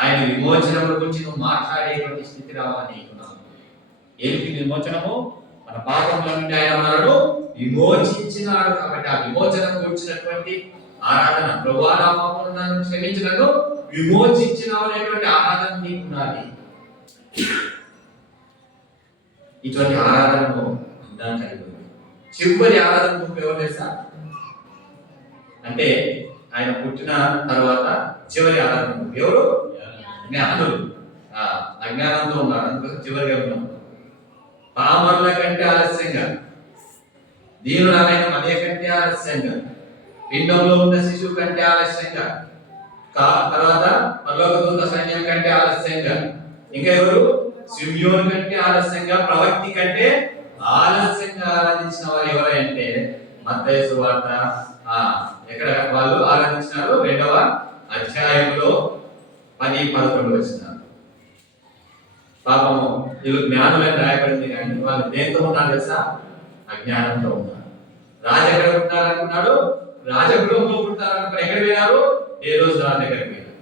ఆయన విమోచన గురించి నువ్వు మాట్లాడేటువంటి స్థితి రావాలని ఏంటి విమోచనము? మన పాపంలో నుండి ఆయన మనను విమోచించినాడు. కాబట్టి ఆ విమోచనం గురించినటువంటి ఆరాధన, ప్రభువా నా పాపములను నన్ను క్షమించి నన్ను విమోచించినావు అనేటువంటి ఆరాధన నీకు ఉండాలి. ఇటువంటి ఆరాధనను కలిగి ఉంది. చివరి ఆరాధన గుంపు ఎవరు తెలుసా? అంటే ఆయన పుట్టిన తర్వాత చివరి ఆరాధన గుంపు ఎవరు? జ్ఞానులు. అజ్ఞానంతో ఉన్నారు, అందుకోసం చివరిగా ఉన్నాం. పామరుల కంటే ఆలస్యంగా, దీనురాలైన మధ్య కంటే ఆలస్యంగా, పిండంలో ఉన్న శిశువు కంటే ఆలస్యంగా, తర్వాత పరలోక దూత సైన్యం కంటే ఆలస్యంగా ఇంకా ఎవరు? సిమ్యోను కంటే ఆలస్యంగా, ప్రవక్తి కంటే ఆలస్యంగా ఆరాధించిన వారు ఎవరంటే మత్తయి సువార్త ఎక్కడ వాళ్ళు ఆరాధించినారు? 2వ అధ్యాయంలో 10-11 వచనాలు. పాపము వీళ్ళు జ్ఞానులని రాయబడింది కానీ వాళ్ళు దేంతో ఉన్నారు తెలుసా? అజ్ఞానంతో ఉన్నారు. రాజు ఎక్కడ పుట్టారనుకున్నాడు? రాజగృహంలో పుట్టారనుకున్నారు. ఎక్కడ పోయినారు? ఏ రోజు రాజు దగ్గరికి పోయినారు.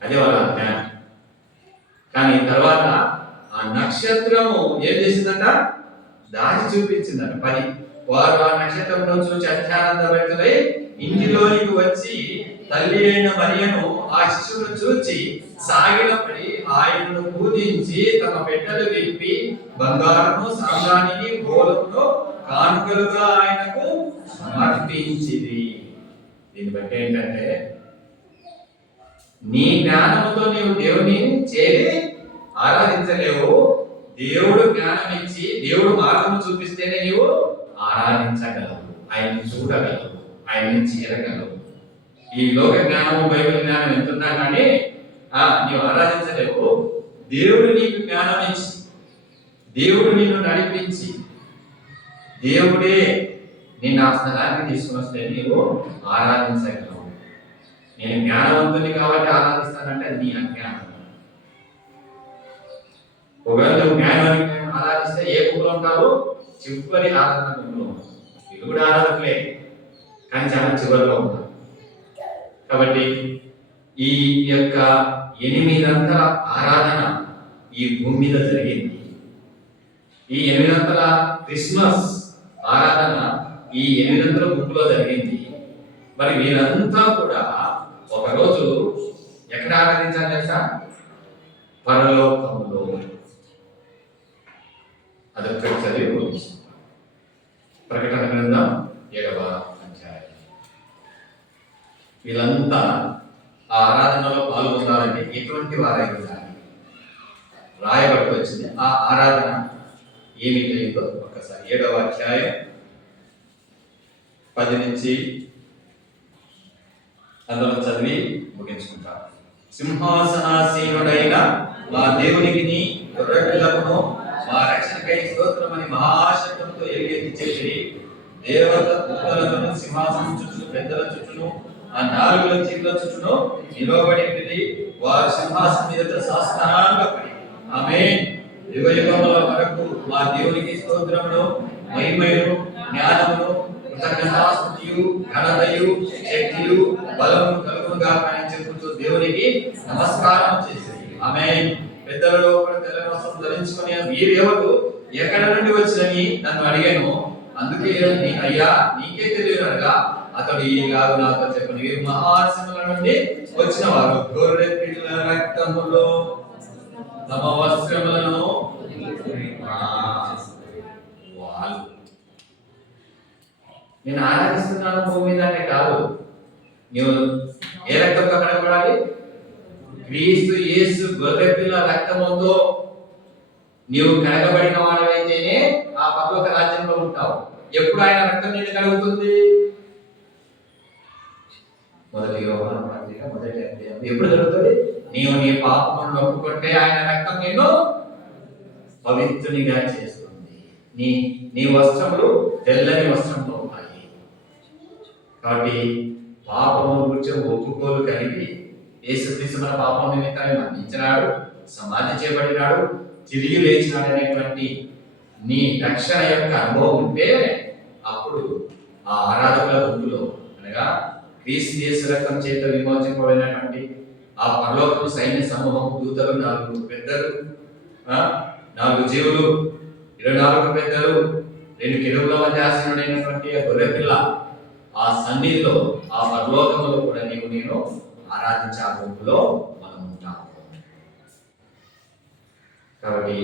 అదే వాళ్ళ అజ్ఞానం. కానీ తర్వాత ఆ నక్షత్రము ఏం చేసిందంట? దాచి చూపించిందంట. 10 వారు ఆ నక్షత్రంలో చూసి అత్యానందభరితులై ఇంటిలోనికి వచ్చి తల్లి అయిన మరియను ఆ శిశువును చూచి సాగిలపడి ఆయనను పూజించి తమ పెట్టెలు విప్పి బంగారము, సాంబ్రాణిని, గోధుమను కానుకలుగా ఆయనకు సమర్పించిరి. దీన్ని బట్టి ఏంటంటే నీ జ్ఞానముతో నీవు దేవుని చేరి ఆరాధించలేవు. దేవుడు జ్ఞానం ఇచ్చి దేవుడు మార్గము చూపిస్తేనే నీవు ఆరాధించగలవు, ఆయన్ని చూడగలవు, ఆయన్ని చేరగలవు. ఈ లోక జ్ఞానము, బైబిల్ జ్ఞానం ఎంతున్నా కానీ నీవు ఆరాధించలేవు. దేవుడు నీకు జ్ఞానం ఇచ్చి, దేవుడు నిన్ను నడిపించి, దేవుడే నిన్ను ఆ స్థలానికి తీసుకుని వస్తే నీవు ఆరాధించగలవు. నేను జ్ఞానవంతుని కాబట్టి ఆరాధిస్తానంటే అది నీ అజ్ఞానం. ఒకవేళ నువ్వు జ్ఞానాన్ని ఆరాధిస్తే ఏ గుంపులో ఉంటావు? చివరి ఆరాధన గుంపులో. ఇది కూడా ఆరాధనలే కానీ చాలా చివరిలో ఉంటావు. కాబట్టి ఈ యొక్క 8 ఆరాధన ఈ భూమి మీద జరిగింది. ఈ 8 క్రిస్మస్ ఆరాధన ఈ 8 గుంపులో జరిగింది. మరి వీరంతా కూడా ఒకరోజు ఎక్కడ ఆరాధించాలి తెలుసా? పరలోకములో. అదొక్కటి చదివి ప్రకటన గ్రంథం 7వ అధ్యాయం. వీళ్ళంతా ఆ ఆరాధనలో పాల్గొన్నారంటే ఎటువంటి వారై ఉండాలి? రాయబడి వచ్చింది. ఆ ఆరాధన ఏమి జరిగిందో ఒకసారి 7వ అధ్యాయం 10 నుంచి అందులో చదివి ముగించుకుంటాం. సింహాసనాసీనుడైన మా దేవునికి గొర్రెపిల్లకును మా రక్షణకై స్తోత్రమని మహాశబ్దంతో ఎలుగెత్తి చేసి దేవత దూతలను సింహాసనం చుట్టూ పెద్దల చుట్టూను ఆ 4 చీకల చుట్టూను నిలవబడి వారు సింహాసనం మీద సాష్టాంగపడి ఆమేన్ యుగయుగముల వరకు మా దేవునికి స్తోత్రమును, మహిమయు, జ్ఞానమును, కృతజ్ఞతాస్తుతియు, ఘనతయు, శక్తియు, బలము కలుగునుగా అని చెప్పుతూ దేవునికి నమస్కారం చేసేది. ఆమేన్. పెద్దలలో తెల్ల వస్త్రం ధరించుకొని వీరెవరు, ఎక్కడ నుండి వచ్చినని నన్ను అడిగాను. అందుకే అయ్యా నీకే తెలియనగా అతడు ఈలాగు నాతో చెప్పను, వీరు మహాసింహుల నుండి వచ్చిన వారు, గొర్రె పిల్ల రక్తములో తమ వస్త్రములను వాళ్ళు. నేను ఆరాధిస్తున్నాను భూమి మీద అంటే కాదు. నీవు ఏ రక్తంతో కడగబడాలి? క్రీస్తు యేసు గొర్రె పిల్ల రక్తముతో నీవు కడగబడిన వాడవైతేనే ఆ పరలోక రాజ్యంలో ఉంటావు. ఎప్పుడు ఆయన రక్తం నిన్ను కలుగుతుంది? మొదటి యోహాను పత్రిక 1వ అధ్యాయం. ఎప్పుడు జరుగుతుంది? నీవు నీ పాపమును ఒప్పుకుంటే ఆయన రక్తం నిన్ను పవిత్రునిగా చేస్తుంది. నీ వస్త్రములు తెల్లని వస్త్రంలో ఉంటాయి. కాబట్టి పాపము గురించి ఒప్పుకోలు కలిగి యేసుక్రీస్తు మన పాపం నిమిత్తాన్ని మరణించినాడు, సమాధి చేయబడినాడు, తిరిగి లేచినాడు అనేటువంటి నీ రక్షణ యొక్క అనుభవం ఉంటే అప్పుడు ఆ ఆరాధకుల గుంపులో అనగా క్రీస్తు యేసు రక్తం చేత విమోచింపబడినటువంటి ఆ పరలోకపు సైన్య సమూహం, దూతలు, 4 పెద్దలు, 4 జీవులు, 24 పెద్దలు, 2 కెరూబుల మధ్య ఆసీనుడైనటువంటి ఆ గొర్రె పిల్ల ఆ సన్నిధిలో ఆ పరలోకములో కూడా నేను ఆరాధించే ఆ గుంపులో మనం ఉంటాము. కాబట్టి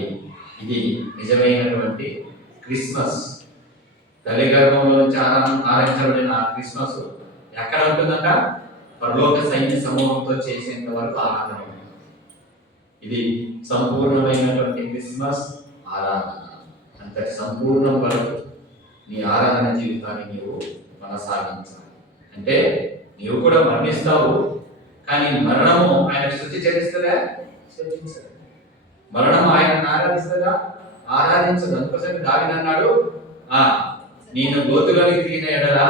ఇది నిజమైనటువంటి క్రిస్మస్. తల్లి గర్భంలో నుంచి ఆరాధించబడిన ఆ క్రిస్మస్ ఎక్కడ ఉంటుందంట? పరలోక సైన్య సమూహంతో చేసేంత వరకు ఆరాధన ఉంటుంది. ఇది సంపూర్ణమైనటువంటి క్రిస్మస్ ఆరాధన. అంతటి సంపూర్ణం వరకు నీ ఆరాధన జీవితాన్ని నీవు కొనసాగించాలి. అంటే నీవు కూడా మరణిస్తావు, కానీ మరణము ఆయన శృతి చెల్లిస్తుందా? చెల్లించదు. మరణం ఆయన ఆరాధిస్తుందా? ఆరాధించదు. అందుకోసం దావీదు అన్నాడు, నేను గోతులోకి దిగిన ఎడలా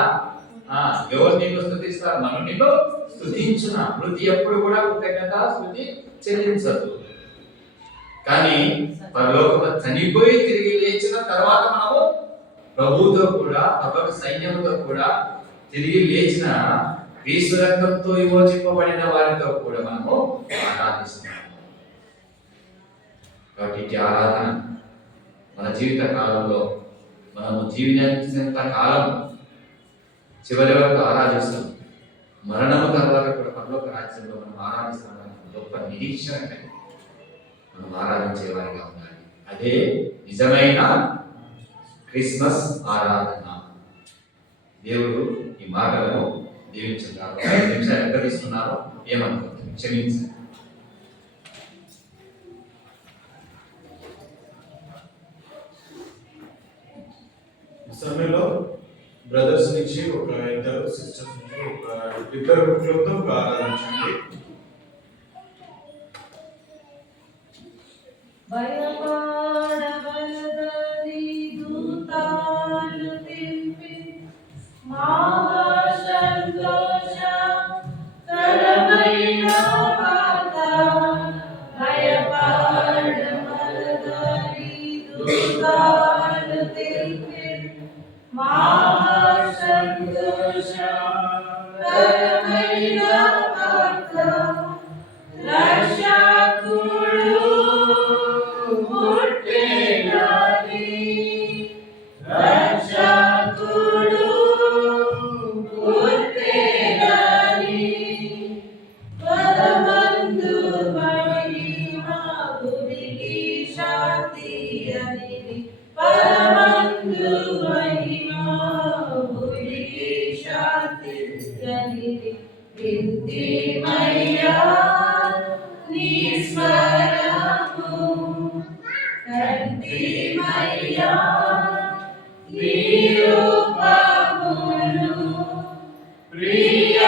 ఎవరు నిన్ను స్తుతిస్తారు? మనం నిన్ను స్తుతించున. మృతి ఎప్పుడు కూడా కృతజ్ఞత స్తుతి చెల్లించదు. కానీ పరలోకంలో చనిపోయి తిరిగి లేచిన తర్వాత మనము ప్రభువుతో కూడా, పరలోక సైన్యంతో కూడా, తిరిగి లేచిన క్రీస్తు రక్తంతో విమోచింపబడిన వారితో కూడా మనము ఆరాధిస్తున్నాము. కాబట్టి ఈ ఆరాధన మన జీవిత కాలంలో మనము జీవించినంత కాలం చివరి వరకు ఆరాధిస్తాం. మరణము తర్వాత కూడా పరలోక రాజ్యంలో మనం ఆరాధిస్తామని గొప్ప నిరీక్షణ కలిగి మనం ఆరాధించే వారిగా ఉండాలి. అదే నిజమైన క్రిస్మస్ ఆరాధన. దేవుడు ఈ మాటలను దీవించున్నారు. 5 నిమిషాలు ఎంత తీసుకున్నారో ఏమనుకుంటుంది, క్షమించండి. ఈ సమయంలో బ్రదర్స్ నుంచి ఒక ఇద్దరు, సిస్టర్స్ నుంచి ఒక ఇద్దరు వ్యక్తులతో ఆరాధించండి. భయపడవలదని దూతాలు తింపి మహాసంతోషకరమైన వార్త. భయపడవలదని దూతాలు తింపి మహాసంతోషకరమైన వార్త. రక్షకుడు పుట్టెనని, రక్షకుడు పుట్టెనని, పరమందు మహిమ భువికి శాంతి అని, పరమందు మహిమ భువికి శాంతి అని. వింటిమయ్యా నీ స్వరము, కంటిమయ్యా నీ రూపమును. ప్రియ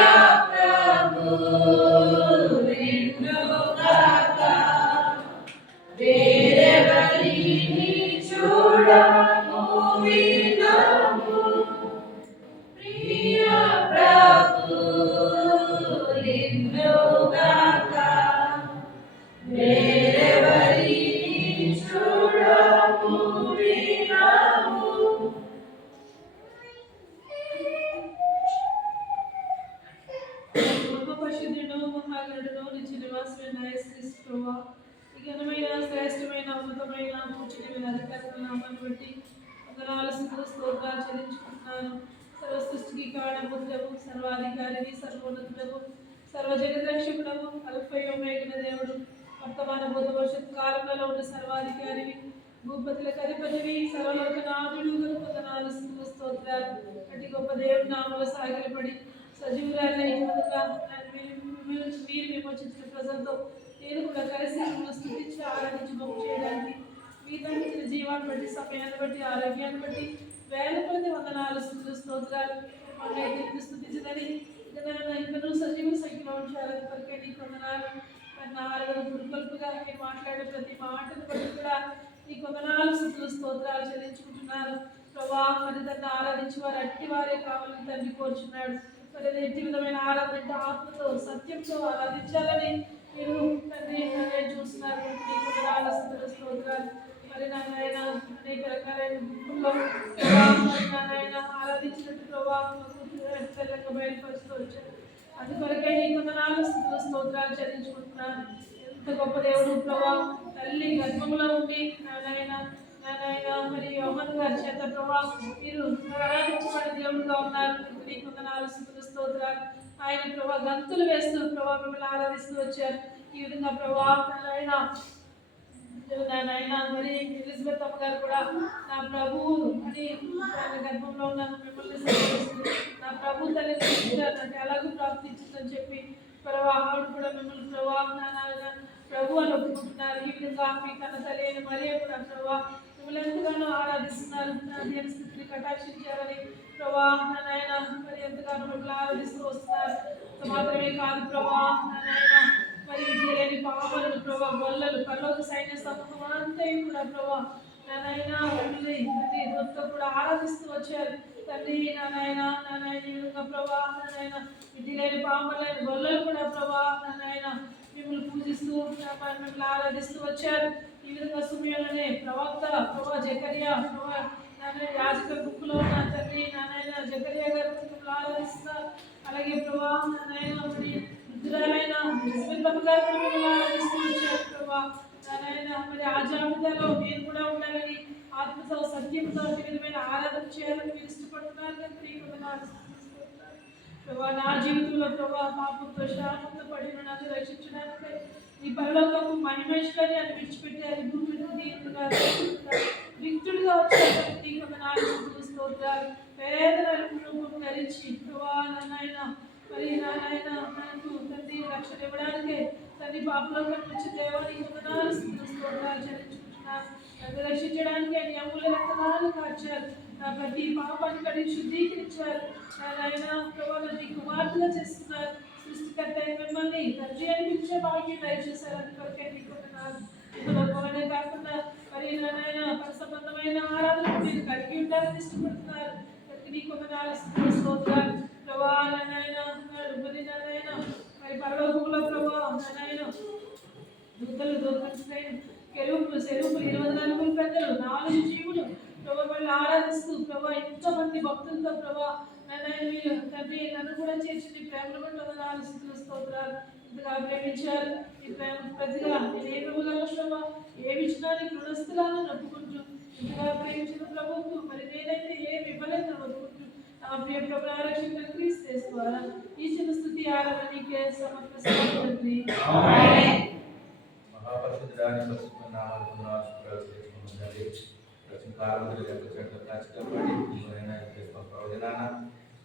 ప్రభు నిన్ను గాక వేరెవరిని చూడము వినము. ప్రియ ప్రభు నిన్ను గాక వేరెవరిని చూడము వినము. పరిశుద్ధుడు మహాగణుడు నిత్య నివాసమైన యేసుక్రీస్తు ప్రభువా, ఈ ఘనమైన శ్రేష్టమైన ఉన్నతమైన పూజనమైన అధికారుల నామాన్ని బట్టి వందనాలు స్తోత్రాలు చెల్లించుకుంటున్నాను. సర్వ సృష్టికి కారణభూతుడవు, సర్వాధికారిని, సర్వోన్నతుడవు, సర్వజగద్రక్షకుడవు, అల్ఫా ఒమేగా దేవుడు, వర్తమాన భూత భవిష్యత్ కాలంలో ఉన్న సర్వాధికారివి, భూపతులకు అధిపతివి, సర్వలోకనాథుడు, వందనాలు స్తోత్రాలు. అట్టి గొప్ప దేవుడి నామములో సాగిలపడి సజీవురాలై మీరు విమోచించిన ప్రజలతో నేను కూడా కలిసి మిమ్మల్ని స్తుతించి ఆరాధించి గొప్ప చేయడానికి మీదంటే జీవాన్ని బట్టి, సమయాన్ని బట్టి, ఆరోగ్యాన్ని బట్టి వేల కొద్ది వందనాలు స్తోత్రాలు. మమ్మల్ని స్తుతించదని ఇంకనూ సజీవ సంఖ్యలో ఉంచాలని కొరకే నీకు వందనాలు. నా ఆరాధన గురుకల్పుగా మీరు మాట్లాడే ప్రతి మాటను బట్టి కూడా నీకు వందనాలు స్తోత్రాలు చెల్లించుకుంటున్నారు. ప్రభా, మరి తను ఆరాధించి వారు అట్టి వారే కావాలని తండ్రి కోరుచున్నాడు. మరి ఎట్టి విధమైన ఆరాధన ఆత్మతో సత్యంతో ఆరాధించాలని మీరు తండ్రి చూస్తున్నారు. నీకు వందనాలు స్తోత్రాలు. మరి నాయన అనేక రకాలైన గుంపుల్లో నాయన ఆరాధించినట్టు ప్రభావ తెలంగా బయలుపరుస్తూ వచ్చారు. అందుకొరకే నీకు వందనాలు స్తోత్రాలు చెల్లించుకుంటున్నాను. ఎంత గొప్ప దేవుడు ప్రభావ, తల్లి గర్భంలో ఉండి నాయన మరి యోహాను గారి చేత ప్రభావ మీరు ఆరాధించబడిన దేవుడుగా ఉన్నారు. నీకు వందనాలు స్తోత్రాలు. ఆయన ప్రభావ గంతులు వేస్తూ ప్రభావ మిమ్మల్ని ఆరాధిస్తూ వచ్చారు. ఈ విధంగా ప్రభావ నాయన మరి ఎలిజబెత్ అమ్మ గారు కూడా నా ప్రభువు అని ఆయన గర్భంలో ఉన్న మిమ్మల్ని నా ప్రభు తల్లి అంటే అలాగూ ప్రార్థించిందని చెప్పి ప్రభావ ఆవిడ కూడా మిమ్మల్ని ప్రభావ ప్రభు అని ఒప్పుకుంటున్నారు. ఈ విధంగా మీ కన్న తల్లి అయిన మరియ కూడా ప్రభావ మిమ్మల్ని ఎంతగానో ఆరాధిస్తున్నారు. దేని స్థితిని కటాక్షించారని ప్రభా నాయన మరి ఎంతగానో మిమ్మల్ని ఆరాధిస్తూ వస్తున్నారు. మాత్రమే కాదు ప్రభా నాయన మరి విద్య లేని పాపలను ప్రభా గొల్లలు పరలోక సైన్య సమూహం అంతా కూడా ప్రభా నాయన తండ్రి మొత్తం కూడా ఆరాధిస్తూ వచ్చారు తండ్రి నాయన ఈ విధంగా ప్రభా నాయన విద్య లేని పాపలైన గొల్లలు కూడా ప్రభా నాయన మిమ్మల్ని పూజిస్తూ మిమ్మల్ని ఆరాధిస్తూ వచ్చారు. ఈ విధంగా సుమయోనే ప్రవక్త ప్రభా జకరియా ప్రభా నాయన యాజక బుక్లో ఉన్న తండ్రి నాయన జకరియా గారు మిమ్మల్ని ఆరాధిస్తున్నారు. అలాగే ప్రభా నాయన మరి వృద్ధురాలైన ఎలిజబెత్ గారు మిమ్మల్ని ఆరాధిస్తూ వచ్చారు ప్రభా నాయన మరి ఆ జాబితాలో మీరు కూడా ఉండాలని ఆత్మతో సత్యంతో అతి విధమైన ఆరాధన చేయాలని మీరు ఇష్టపడుతున్నారు తండ్రి ప్రభా నా జీవితంలో ప్రభా పాపంతో శాపంతో పడిన నన్ను రక్షించడానికి నీ పరలోకము మహిమేశ్వర్యాన్ని విడిచిపెట్టారు భూమిని విక్తుడిగా వచ్చారు నీ కొందనాలు స్తోత్రాలు పేదలను ధరించి ప్రభా నాయన మరి నాయన మనకు తండ్రి రక్షణ ఇవ్వడానికే తండ్రి పాపలోకం నుంచి దేవానికి కొందనాలు స్తోత్రాలు చెల్లించుకుంటున్నాను. నన్ను రక్షించడానికి నీ అమూల్య రక్తదాలు కార్చారు. నా ప్రతి పాపాన్ని కడిగి శుద్ధీకరించారు. నాయన ప్రభా నీ కుమార్తెగా చేస్తున్నారు. సృష్టికర్త మిమ్మల్ని తండ్రి అని పిలిచే భాగ్యం దయచేశారు. అందుకొరకే నీ కొందనాలు ఇందులో గొడవనే కాకుండా మరి నాయన పరిసంబంధమైన ఆరాధన మీరు కలిగి ఉండాలని ఇష్టపడుతున్నారు. నీ కొందనాలు స్తోత్రాలు ప్రభా నాయన మరి నాయన మరి పరలోకంలో ప్రభా నాయన దూతలు దూతలు కెరూబులు సెరూబులు 24 పెద్దలు 4 జీవులు ప్రభా మళ్ళీ ఆరాధిస్తూ ప్రభా ఎంతోమంది భక్తులతో ప్రభా నాయన మీరు తండ్రి నన్ను కూడా చేర్చి ప్రేమను బట్టి వందనాలు స్తుతులు స్తోత్రాలు. ఇంతగా ప్రేమించారు ఈ ప్రేమ ప్రతిగా నేను ఏమి ఇవ్వగలను ప్రభా ఏమి ఇచ్చినా నీకు రుణస్థులను నొప్పుకుంటూ ఇంతగా ప్రేమించిన ప్రభుత్వం మరి నేనైతే ఏమి ఇవ్వలేదు నొప్పుకుంటూ నా ప్రియ ప్రభు రక్షణ క్రీస్తు ద్వారా ఈ చిన్న స్తుతి ఆరాధన నీకే సమర్పిస్తాను తండ్రి. మహాపరిశుద్ధుడాని పరిశుద్ధ నామమున ఆశీర్వదించండి. రక్షణ కాలములో చెట్ల కాచికబడి ఎవరైనా ప్రవచనాన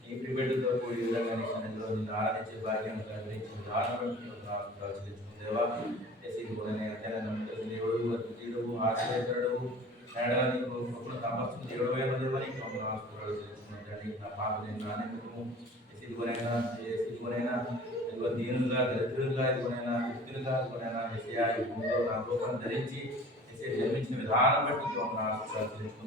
ఈ ప్రిబెడ్తో కూడి విధంగా నీ సన్నిధిలో నిన్ను ఆరాధించే భాగ్యం కలిగించిన ఆశీర్వదించుకుని దేవా ఎసిపోనే అతన నమ్మకం దేవుడు అద్భుతుడు ఆశ్చర్యకరుడు నేడా నీకు కృపణ సమస్తము దేవుడైన దేవా నీకు ఆశీర్వదించుకుని నా పాపని నానెందుకు ఎసిపోనేనా దీనులుగా దరిద్రులుగా ఇదిగోనైనా వ్యక్తులుగా ఇదిగోనైనా ఎస్ఐ ఈ భూమిలో నా రూపం ధరించి ఎస్ఐ జన్మించిన విధానం బట్టి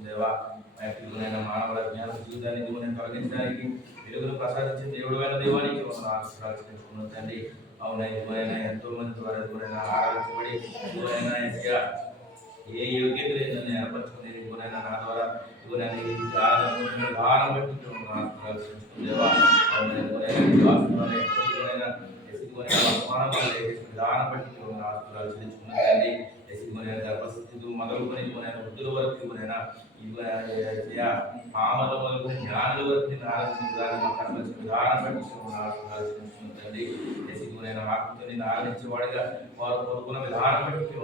దేవా మా యొక్క ఇదిగోనైనా మానవుల జ్ఞాన జీవితాన్ని ఇదిగోనైనా తొలగించడానికి వెలుగును ప్రసాదించిన దేవుడు అయిన దేవానికి ఆశీర్వదించుకున్నాం తండ్రి. అవునా ఇదిగోనైనా ఎంతో మంది ద్వారా ఇదిగోనైనా ఆరాధించబడి ఇదిగోనైనా ఎస్ఐ ఏ యోగ్యత లేదని ఏర్పరచుకుని ఇదిగోనైనా నా ద్వారా ఇదిగోనైనా ఈ విధానం బట్టి ఆశీర్వదించుకున్న దేవా అవునా ఇదిగోనైనా పరిస్థితి మొదలుకొని వృద్ధుల వరకు పామల వరకు జ్ఞానుల వరకు విధానం బట్టి ఆరాధించేవాడిగా వారు కోరుకున్న విధానం బట్టి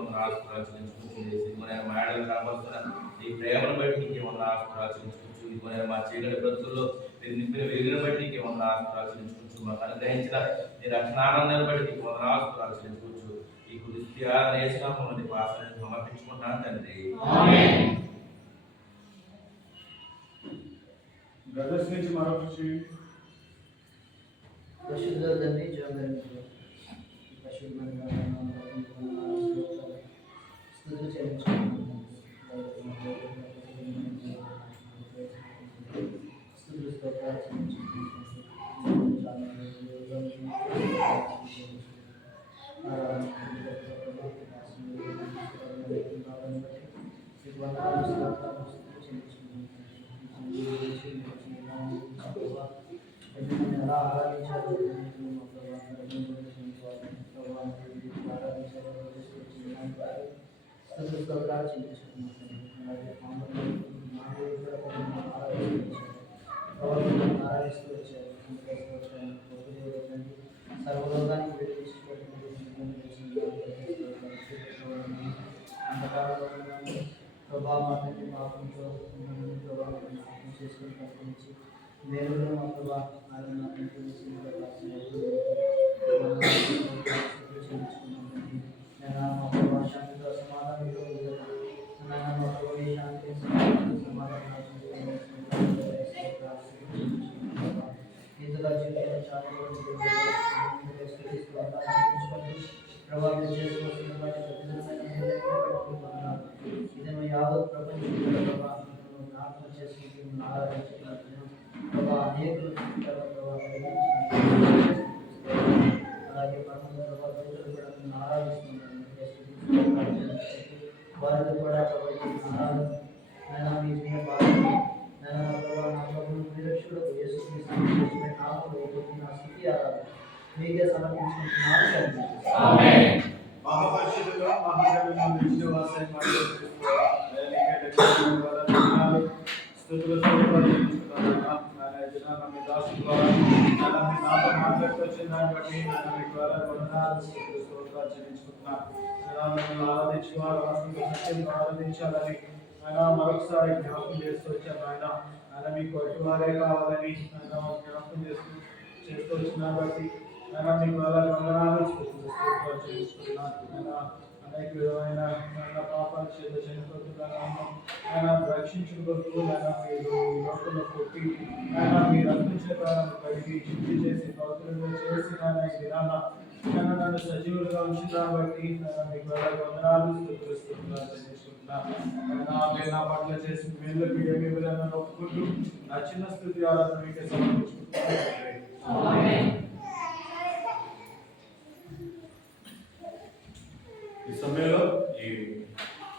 మేడలు కనబడుతున్న ఈ ప్రేమను బట్టి ఇంకేమన్నా ఆశీర్వదించుకోవచ్చు. మా చీకటి బ్రతుకుల్లో మీరు నింపిన వెలుగును బట్టి ఇంకేమన్నా ఆశీర్వదించుకోవచ్చు. మాకు అనుగ్రహించిన నీ రక్షణానందాన్ని బట్టి నీకు వందనాలు చెల్లించవచ్చు. ఈ దృష్ట్యా నేర్చుకున్నాము పాసని సమర్పించుకుంటున్నాను తండ్రి. బ్రదర్స్ నుంచి మరొక పరిశుద్ధ తండ్రి జోగరి పరిశుద్ధంగా స్తుతులు చెల్లించుకుంటున్నాను. స్తుతులు స్తోత్రాలు చెల్లించుకుంటున్నాను. ఎలా ఆరాధించారు స్తోత్రాలు చెల్లించుకున్నాను. ఆరాధిస్తూ వచ్చారు. సర్వలోకానికి ప్రభావాన్ని పాపంతో చేసుకుని ప్రకటించి దేవుడు మా ప్రభా మా ప్రభా శాంతితో సమాధానంతో మా ప్రభు శాంతి సమాధానం ఇందులో చాలా ప్రభావ మీరు చేసుకొస్తున్న వాటి ప్రతిదినమైన మేలైన బట్టి వందనాలు. ఇదేమో యావత్ ప్రపంచంలో ప్రభావ మిమ్మల్ని జ్ఞాపకం చేసుకుంటూ మిమ్మల్ని ఆరాధించుకున్నట్టు ప్రభావ అనేకులు ప్రభావ అలాగే పరమ ప్రభావ దూతలు కూడా మిమ్మల్ని ఆరాధిస్తున్నారు. వారితో కూడా ప్రభావ ఆయన మీ మీద బాధ్యత ఆయన ప్రభావ నా ప్రభువు నిరక్షకుడు యేసుక్రీస్తు నామములో నా స్తుతి ఆరాధన మీకే సమర్పించుకుంటున్నాను తండ్రి. ఆమేన్. మహాపరిషుద్ధుడా, మహాగణుడా, నిత్యవాసై వందనాలు. స్తుతులు స్తోత్రాలు చెల్లించుకుంటున్నాను. నాయనా, ఈ దినాన మీ దాసుల ద్వారా నాయనా మీ నాతో మాట్లాడుతూ వచ్చిన దాన్ని బట్టి నాయనా మీ ద్వారా వందనాలు, స్తుతులు స్తోత్రాలు చెల్లించుకుంటున్నాను. నాయనా మిమ్మల్ని ఆరాధించేవారు ఆత్మతో సత్యంతో ఆరాధించాలని నాయనా మరొకసారి జ్ఞాపకం చేస్తూ వచ్చాను. నాయనా మీకు అటువారే కావాలని నాయనా జ్ఞాపకం చేస్తూ వచ్చిన బట్టి నాయనా మీ ద్వారా వందనాలు, స్తుతులు స్తోత్రాలు చెల్లించుకుంటున్నాను. నాయనా అనేక విధమైన నాయనా పాపాలు చేత చనిపోతున్నాను. నాయనా రక్షించుకుంటూ నాయనా మీరు ఈ లోకంలో కొట్టి నాయనా మీ రక్తం చేత కడిగి శుద్ధి చేసి పవిత్రంగా చేసి నాయనా ఈ దినాన నాయనా నన్ను సజీవులుగా ఉంచిన బట్టి నాయనా మీ ద్వారా వందనాలు, స్తుతులు స్తోత్రాలు చెల్లించుకుంటున్నాను. నాయనా మీరు నా పట్ల చేసిన మేలుకి ఏమి విధంగా ఒప్పుకుంటూ నా చిన్న స్తుతి ఆరాధన మీకే సమర్పించుకుంటున్నాను. ఆమేన్. ఈ సమయంలో ఈ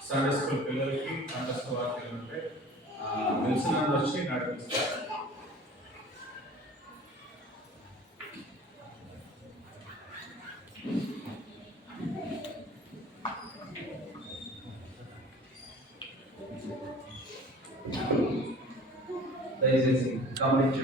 సండే స్కూల్ పిల్లలకి కంఠస్థ వాక్యాలు ఉంటే విల్సన్ వచ్చి నడిపిస్తారు. దయచేసి గమనించండి.